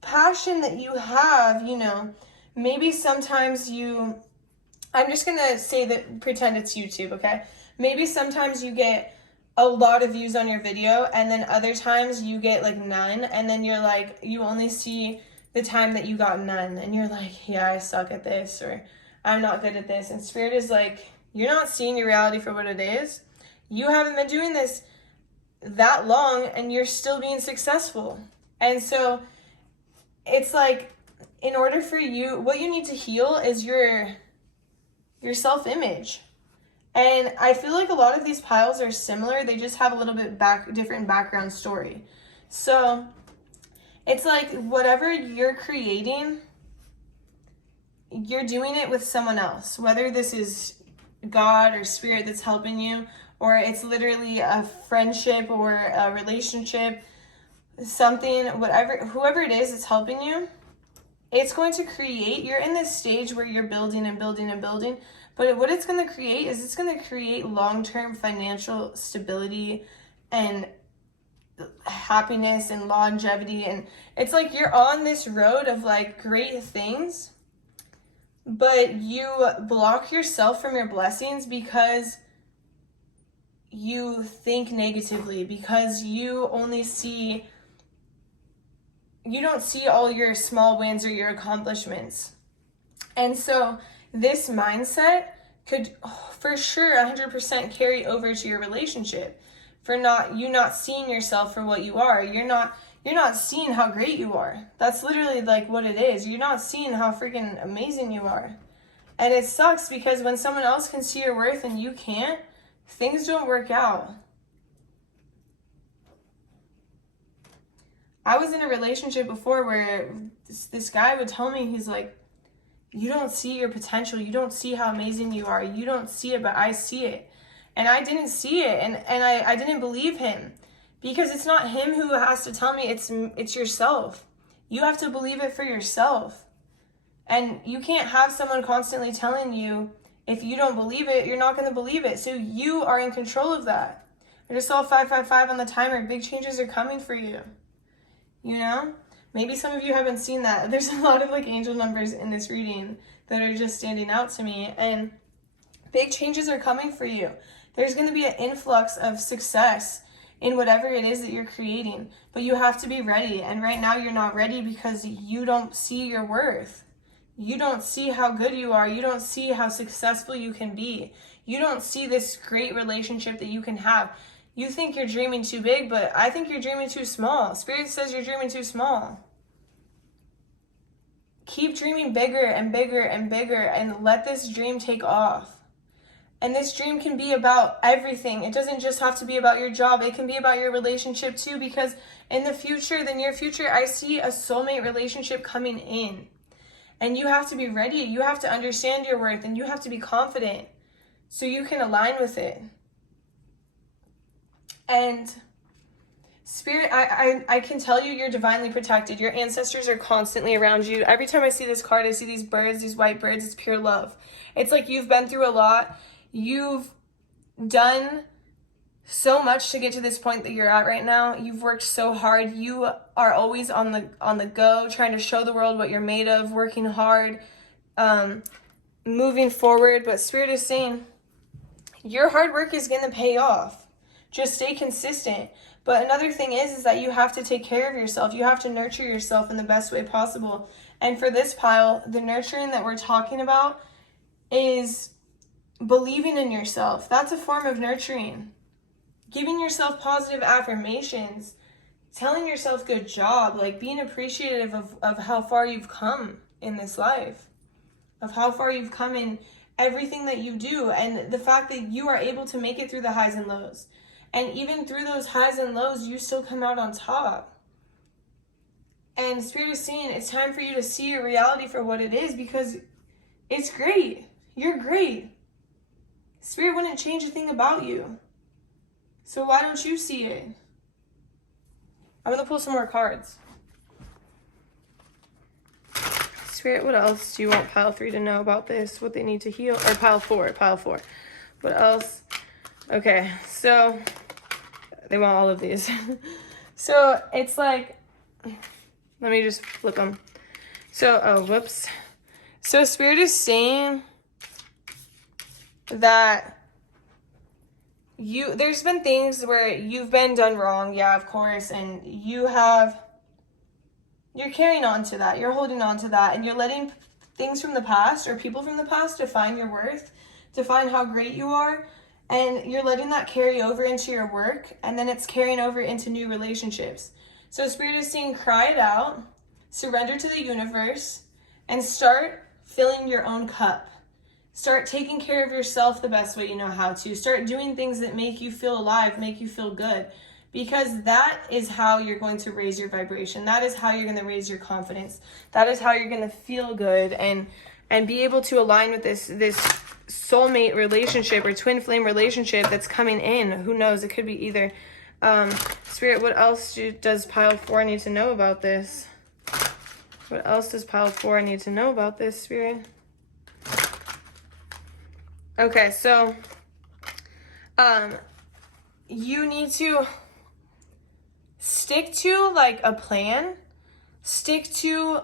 passion that you have, you know, maybe sometimes I'm just going to say that, pretend it's YouTube, okay? Maybe sometimes you get a lot of views on your video, and then other times you get like none, and then you're like, you only see the time that you got none, and you're like, yeah, I suck at this, or I'm not good at this. And Spirit is like, you're not seeing your reality for what it is. You haven't been doing this that long, and you're still being successful. And so it's like, in order for you, what you need to heal is your self-image. And I feel like a lot of these piles are similar. They just have a little bit different background story. So it's like whatever you're creating, you're doing it with someone else. Whether this is God or Spirit that's helping you, or it's literally a friendship or a relationship, something, whatever, whoever it is that's helping you, it's going to create, you're in this stage where you're building and building and building, but what it's going to create is it's going to create long-term financial stability and happiness and longevity. And it's like you're on this road of like great things, but you block yourself from your blessings because you think negatively, because you only see, you don't see all your small wins or your accomplishments. And so this mindset could for sure 100% carry over to your relationship, for not seeing yourself for what you are. You're not seeing how great you are. That's literally like what it is. You're not seeing how freaking amazing you are. And it sucks because when someone else can see your worth and you can't, things don't work out. I was in a relationship before where this guy would tell me, he's like, you don't see your potential. You don't see how amazing you are. You don't see it, but I see it. And I didn't see it. And I didn't believe him, because it's not him who has to tell me, it's yourself. You have to believe it for yourself. And you can't have someone constantly telling you, if you don't believe it, you're not going to believe it. So you are in control of that. I just saw 555 on the timer. Big changes are coming for you. You know? Maybe some of you haven't seen that. There's a lot of like angel numbers in this reading that are just standing out to me. And big changes are coming for you. There's going to be an influx of success in whatever it is that you're creating. But you have to be ready. And right now you're not ready because you don't see your worth. You don't see how good you are. You don't see how successful you can be. You don't see this great relationship that you can have. You think you're dreaming too big, but I think you're dreaming too small. Spirit says you're dreaming too small. Keep dreaming bigger and bigger and bigger, and let this dream take off. And this dream can be about everything. It doesn't just have to be about your job. It can be about your relationship too, because in the future, the near future, I see a soulmate relationship coming in. And you have to be ready. You have to understand your worth, and you have to be confident so you can align with it. And Spirit, I can tell you, you're divinely protected. Your ancestors are constantly around you. Every time I see this card, I see these birds, these white birds. It's pure love. It's like you've been through a lot. You've done so much to get to this point that you're at right now. You've worked so hard. You are always on the go, trying to show the world what you're made of, working hard, moving forward. But Spirit is saying your hard work is going to pay off. Just stay consistent. But another thing is that you have to take care of yourself. You have to nurture yourself in the best way possible. And for this pile, the nurturing that we're talking about is believing in yourself. That's a form of nurturing. Giving yourself positive affirmations, telling yourself good job, like being appreciative of how far you've come in this life, of how far you've come in everything that you do, and the fact that you are able to make it through the highs and lows. And even through those highs and lows, you still come out on top. And Spirit is saying it's time for you to see your reality for what it is, because it's great. You're great. Spirit wouldn't change a thing about you. So why don't you see it? I'm going to pull some more cards. Spirit, what else do you want pile 3 to know about this? What they need to heal? Or pile 4. What else? Okay, so they want all of these. So it's like, let me just flip them. So, oh, whoops. So Spirit is saying that there's been things where you've been done wrong, yeah, of course, and you're carrying on to that, you're holding on to that, and you're letting things from the past or people from the past define your worth, define how great you are, and you're letting that carry over into your work, and then it's carrying over into new relationships. So Spirit is saying, cry it out, surrender to the universe, and start filling your own cup. Start taking care of yourself the best way you know how to. Start doing things that make you feel alive, make you feel good. Because that is how you're going to raise your vibration. That is how you're going to raise your confidence. That is how you're going to feel good and be able to align with this soulmate relationship or twin flame relationship that's coming in. Who knows? It could be either. Spirit, what else does pile 4 need to know about this? What else does pile 4 need to know about this, Spirit? Okay, so you need to stick to like a plan, stick to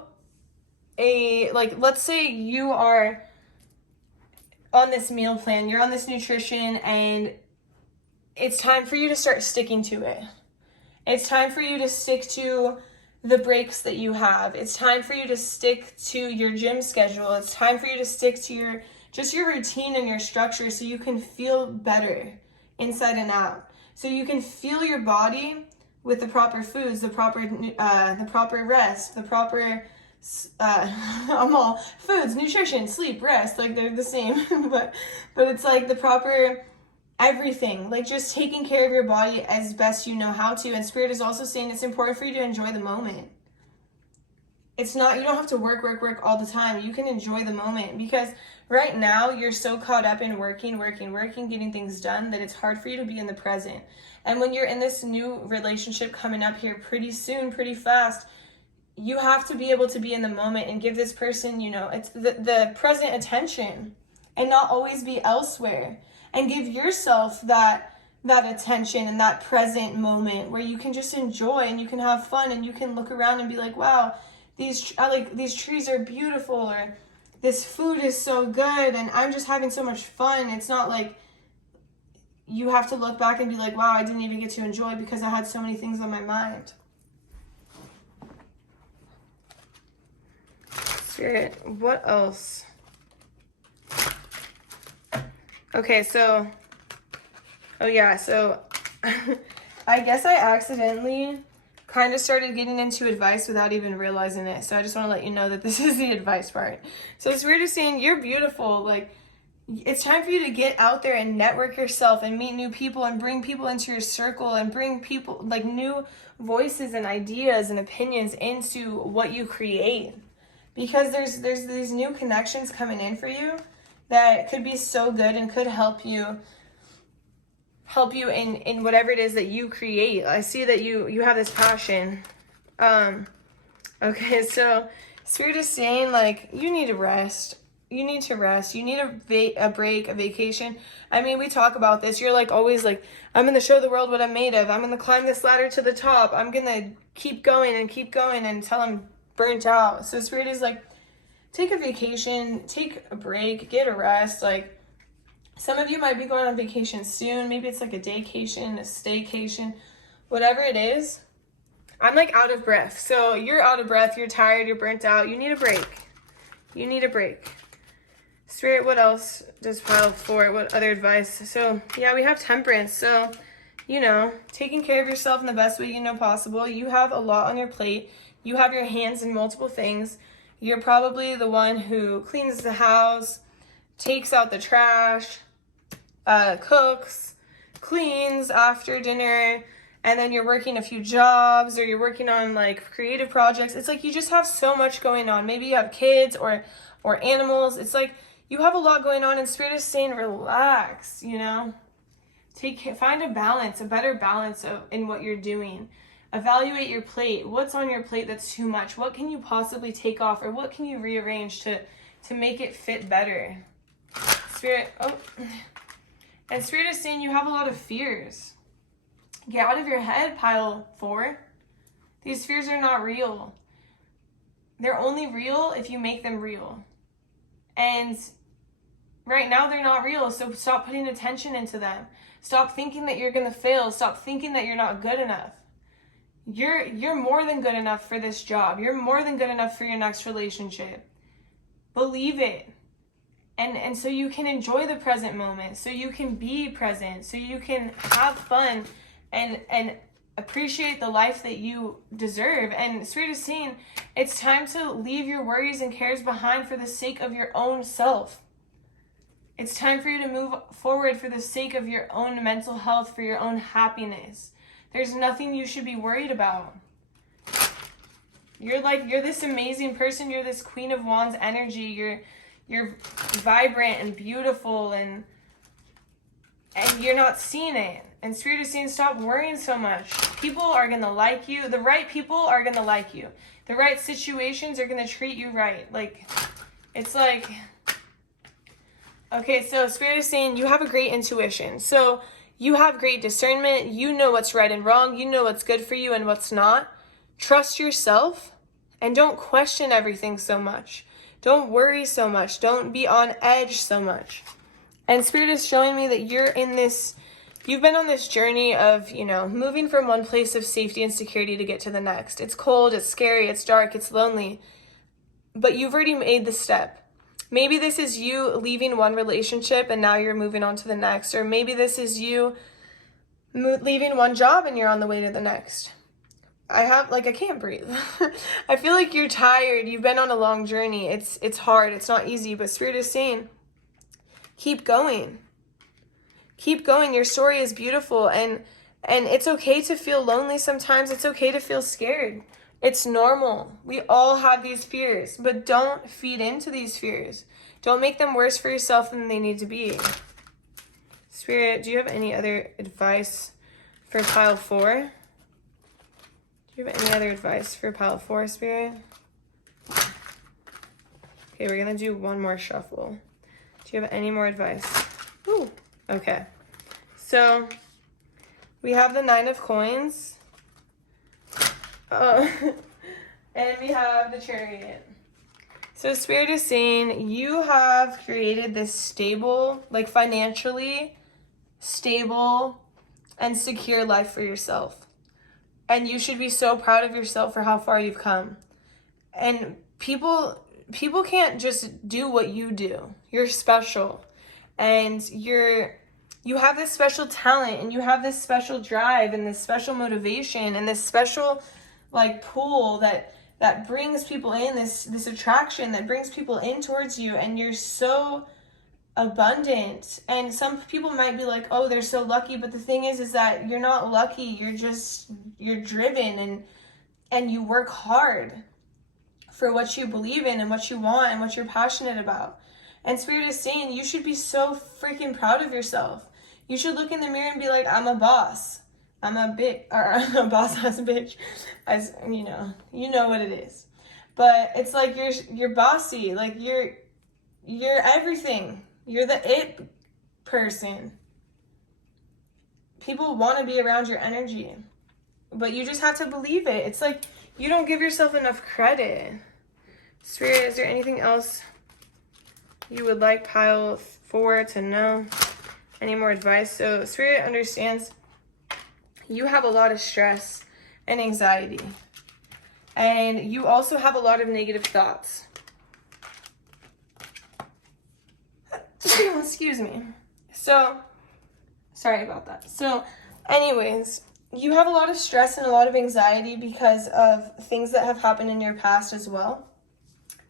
let's say you are on this meal plan, you're on this nutrition, and it's time for you to start sticking to it. It's time for you to stick to the breaks that you have. It's time for you to stick to your gym schedule. It's time for you to stick to your routine and your structure so you can feel better inside and out. So you can feel your body with the proper foods, the proper rest, the proper foods, nutrition, sleep, rest, like they're the same, but it's like the proper everything, like just taking care of your body as best you know how to. And Spirit is also saying it's important for you to enjoy the moment. It's not, you don't have to work all the time. You can enjoy the moment, because right now you're so caught up in working, getting things done, that it's hard for you to be in the present. And when you're in this new relationship coming up here pretty soon, pretty fast, you have to be able to be in the moment and give this person, it's the present attention and not always be elsewhere. And give yourself that attention and that present moment where you can just enjoy and you can have fun and you can look around and be like, wow, these trees are beautiful, or this food is so good and I'm just having so much fun. It's not like you have to look back and be like, wow, I didn't even get to enjoy because I had so many things on my mind. Spirit, what else? Okay, so I guess I accidentally kind of started getting into advice without even realizing it. So I just want to let you know that this is the advice part. So it's weird to saying you're beautiful. Like, it's time for you to get out there and network yourself and meet new people and bring people into your circle and bring people, like, new voices and ideas and opinions into what you create. Because there's these new connections coming in for you that could be so good and could help you in whatever it is that you create. I see that you have this passion. Okay, so Spirit is saying, like, you need to rest. to rest. You need a break, a vacation. I mean, we talk about this. You're like always like, I'm going to show the world what I'm made of. I'm going to climb this ladder to the top. I'm going to keep going until I'm burnt out. So Spirit is like, take a vacation, take a break, get a rest. Like, some of you might be going on vacation soon. Maybe it's like a daycation, a staycation, whatever it is. I'm like out of breath. So you're out of breath, you're tired, you're burnt out. You need a break. You need a break. Spirit, what else does pile 4? What other advice? So yeah, we have temperance. So, you know, taking care of yourself in the best way you know possible. You have a lot on your plate. You have your hands in multiple things. You're probably the one who cleans the house, takes out the trash, cooks, cleans after dinner, and then you're working a few jobs or you're working on like creative projects. It's like you just have so much going on. Maybe you have kids or animals. It's like you have a lot going on, and Spirit is saying relax, you know? Find a balance, a better balance in what you're doing. Evaluate your plate. What's on your plate that's too much? What can you possibly take off, or what can you rearrange to make it fit better? Spirit, and Spirit is saying you have a lot of fears. Get out of your head, pile 4. These fears are not real. They're only real if you make them real. And right now they're not real, so stop putting attention into them. Stop thinking that you're going to fail. Stop thinking that you're not good enough. You're more than good enough for this job. You're more than good enough for your next relationship. Believe it. And so you can enjoy the present moment, so you can be present, so you can have fun and appreciate the life that you deserve. And Spirit is saying it's time to leave your worries and cares behind for the sake of your own self. It's time for you to move forward for the sake of your own mental health, for your own happiness. There's nothing you should be worried about. You're this amazing person. You're this Queen of Wands energy. You're vibrant and beautiful, and you're not seeing it. And Spirit is saying, stop worrying so much. People are going to like you. The right people are going to like you. The right situations are going to treat you right. Like, it's like, okay, so Spirit is saying you have a great intuition. So you have great discernment. You know what's right and wrong. You know what's good for you and what's not. Trust yourself and don't question everything so much. Don't worry so much. Don't be on edge so much. And Spirit is showing me that you've been on this journey of, you know, moving from one place of safety and security to get to the next. It's cold, it's scary, it's dark, it's lonely. But you've already made the step. Maybe this is you leaving one relationship and now you're moving on to the next. Or maybe this is you leaving one job and you're on the way to the next. I can't breathe. I feel like you're tired. You've been on a long journey. It's hard. It's not easy. But Spirit is saying, keep going. Keep going. Your story is beautiful. And it's okay to feel lonely sometimes. It's okay to feel scared. It's normal. We all have these fears. But don't feed into these fears. Don't make them worse for yourself than they need to be. Spirit, do you have any other advice for pile 4? Do you have any other advice for pile 4, Spirit? Okay, we're going to do one more shuffle. Do you have any more advice? Ooh, okay. So, we have the 9 of coins. And we have the Chariot. So, Spirit is saying you have created this stable, like financially stable and secure life for yourself. And you should be so proud of yourself for how far you've come. And people can't just do what you do. You're special. And you have this special talent, and you have this special drive and this special motivation and this special like pull that brings people in, this attraction that brings people in towards you, and you're so abundant. And some people might be like, oh, they're so lucky, but the thing is that you're not lucky. You're driven, and you work hard for what you believe in and what you want and what you're passionate about. And Spirit is saying you should be so freaking proud of yourself. You should look in the mirror and be like, I'm a boss. I'm a boss ass bitch. As you know what it is. But it's like you're bossy. Like You're everything. You're the it person. People want to be around your energy, but you just have to believe it. It's like you don't give yourself enough credit. Spirit, is there anything else you would like pile 4 to know? Any more advice? So Spirit understands you have a lot of stress and anxiety, and you also have a lot of negative thoughts. Excuse me. So, sorry about that. So, anyways, you have a lot of stress and a lot of anxiety because of things that have happened in your past as well.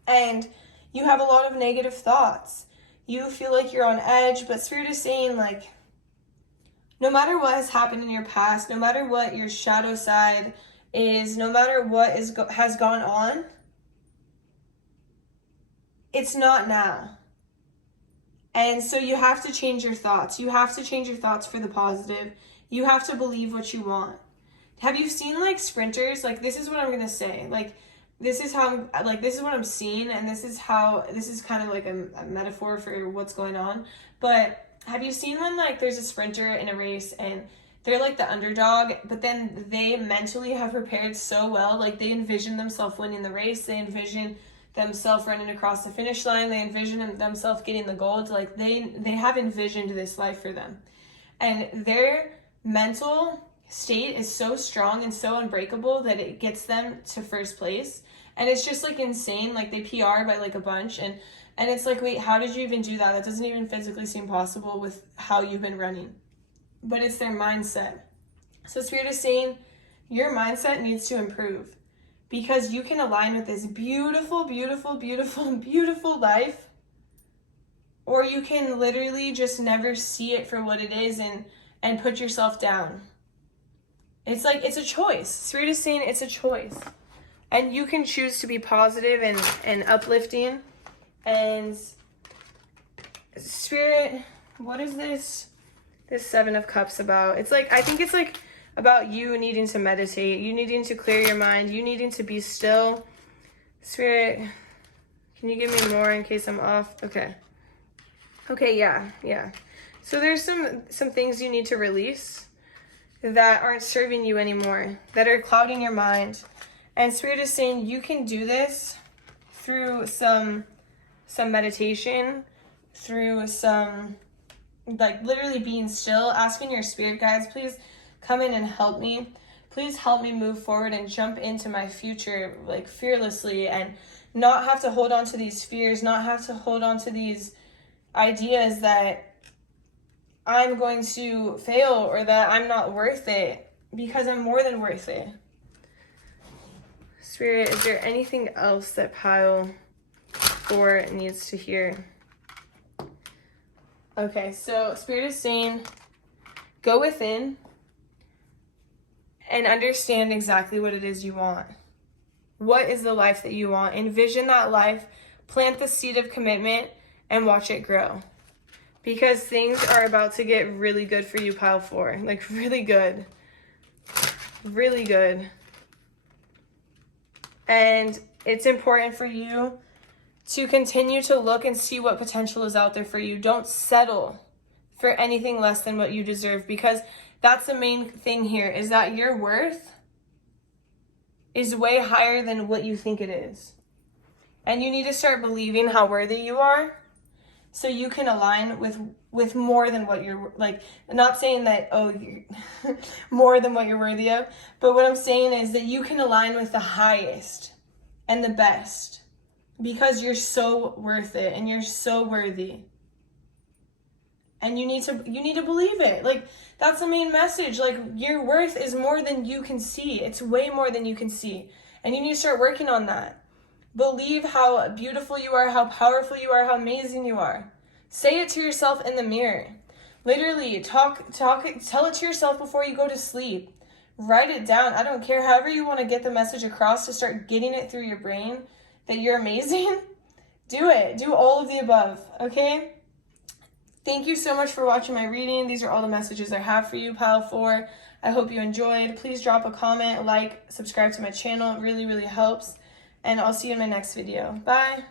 And you have a lot of negative thoughts. You feel like you're on edge, but Spirit is saying, like, no matter what has happened in your past, no matter what your shadow side is, no matter what has gone on, it's not now. And so you have to change your thoughts. You have to change your thoughts for the positive. You have to believe what you want. Have you seen, like, sprinters? Like, this is what I'm going to say. Like, this is how, like, this is what I'm seeing, and this is kind of like a metaphor for what's going on. But have you seen when, like, there's a sprinter in a race and they're like the underdog, but then they mentally have prepared so well, like they envision themselves winning the race, they envision themselves running across the finish line, they envision themselves getting the gold, like they have envisioned this life for them. And their mental state is so strong and so unbreakable that it gets them to first place. And it's just like insane, like they PR by like a bunch, and it's like, wait, how did you even do that? That doesn't even physically seem possible with how you've been running. But it's their mindset. So Spirit is saying your mindset needs to improve, because you can align with this beautiful, beautiful, beautiful, beautiful life, or you can literally just never see it for what it is and put yourself down. It's like, it's a choice. Spirit is saying it's a choice. And you can choose to be positive and uplifting. And Spirit, what is this 7 of Cups about? It's like, I think it's like about you needing to meditate, you needing to clear your mind, you needing to be still. Spirit, can you give me more in case I'm off? Okay, yeah. So there's some things you need to release that aren't serving you anymore, that are clouding your mind. And Spirit is saying you can do this through some meditation, through some, like, literally being still, asking your spirit guides, please come in and help me. Please help me move forward and jump into my future, like, fearlessly, and not have to hold on to these fears, not have to hold on to these ideas that I'm going to fail or that I'm not worth it, because I'm more than worth it. Spirit, is there anything else that pile 4 needs to hear? Okay, so Spirit is saying go within and understand exactly what it is you want. What is the life that you want? Envision that life, plant the seed of commitment, and watch it grow. Because things are about to get really good for you, pile 4. Like, really good. Really good. And it's important for you to continue to look and see what potential is out there for you. Don't settle for anything less than what you deserve, because that's the main thing here, is that your worth is way higher than what you think it is. And you need to start believing how worthy you are, so you can align with more than what you're, like, not saying that, oh, you're more than what you're worthy of, but what I'm saying is that you can align with the highest and the best, because you're so worth it and you're so worthy. And you need to believe it. Like, that's the main message. Like, your worth is more than you can see. It's way more than you can see. And you need to start working on that. Believe how beautiful you are, how powerful you are, how amazing you are. Say it to yourself in the mirror. Literally, tell it to yourself before you go to sleep. Write it down. I don't care. However you want to get the message across, to start getting it through your brain that you're amazing. Do it. Do all of the above, okay? Thank you so much for watching my reading. These are all the messages I have for you, pile 4. I hope you enjoyed. Please drop a comment, like, subscribe to my channel. It really, really helps. And I'll see you in my next video. Bye.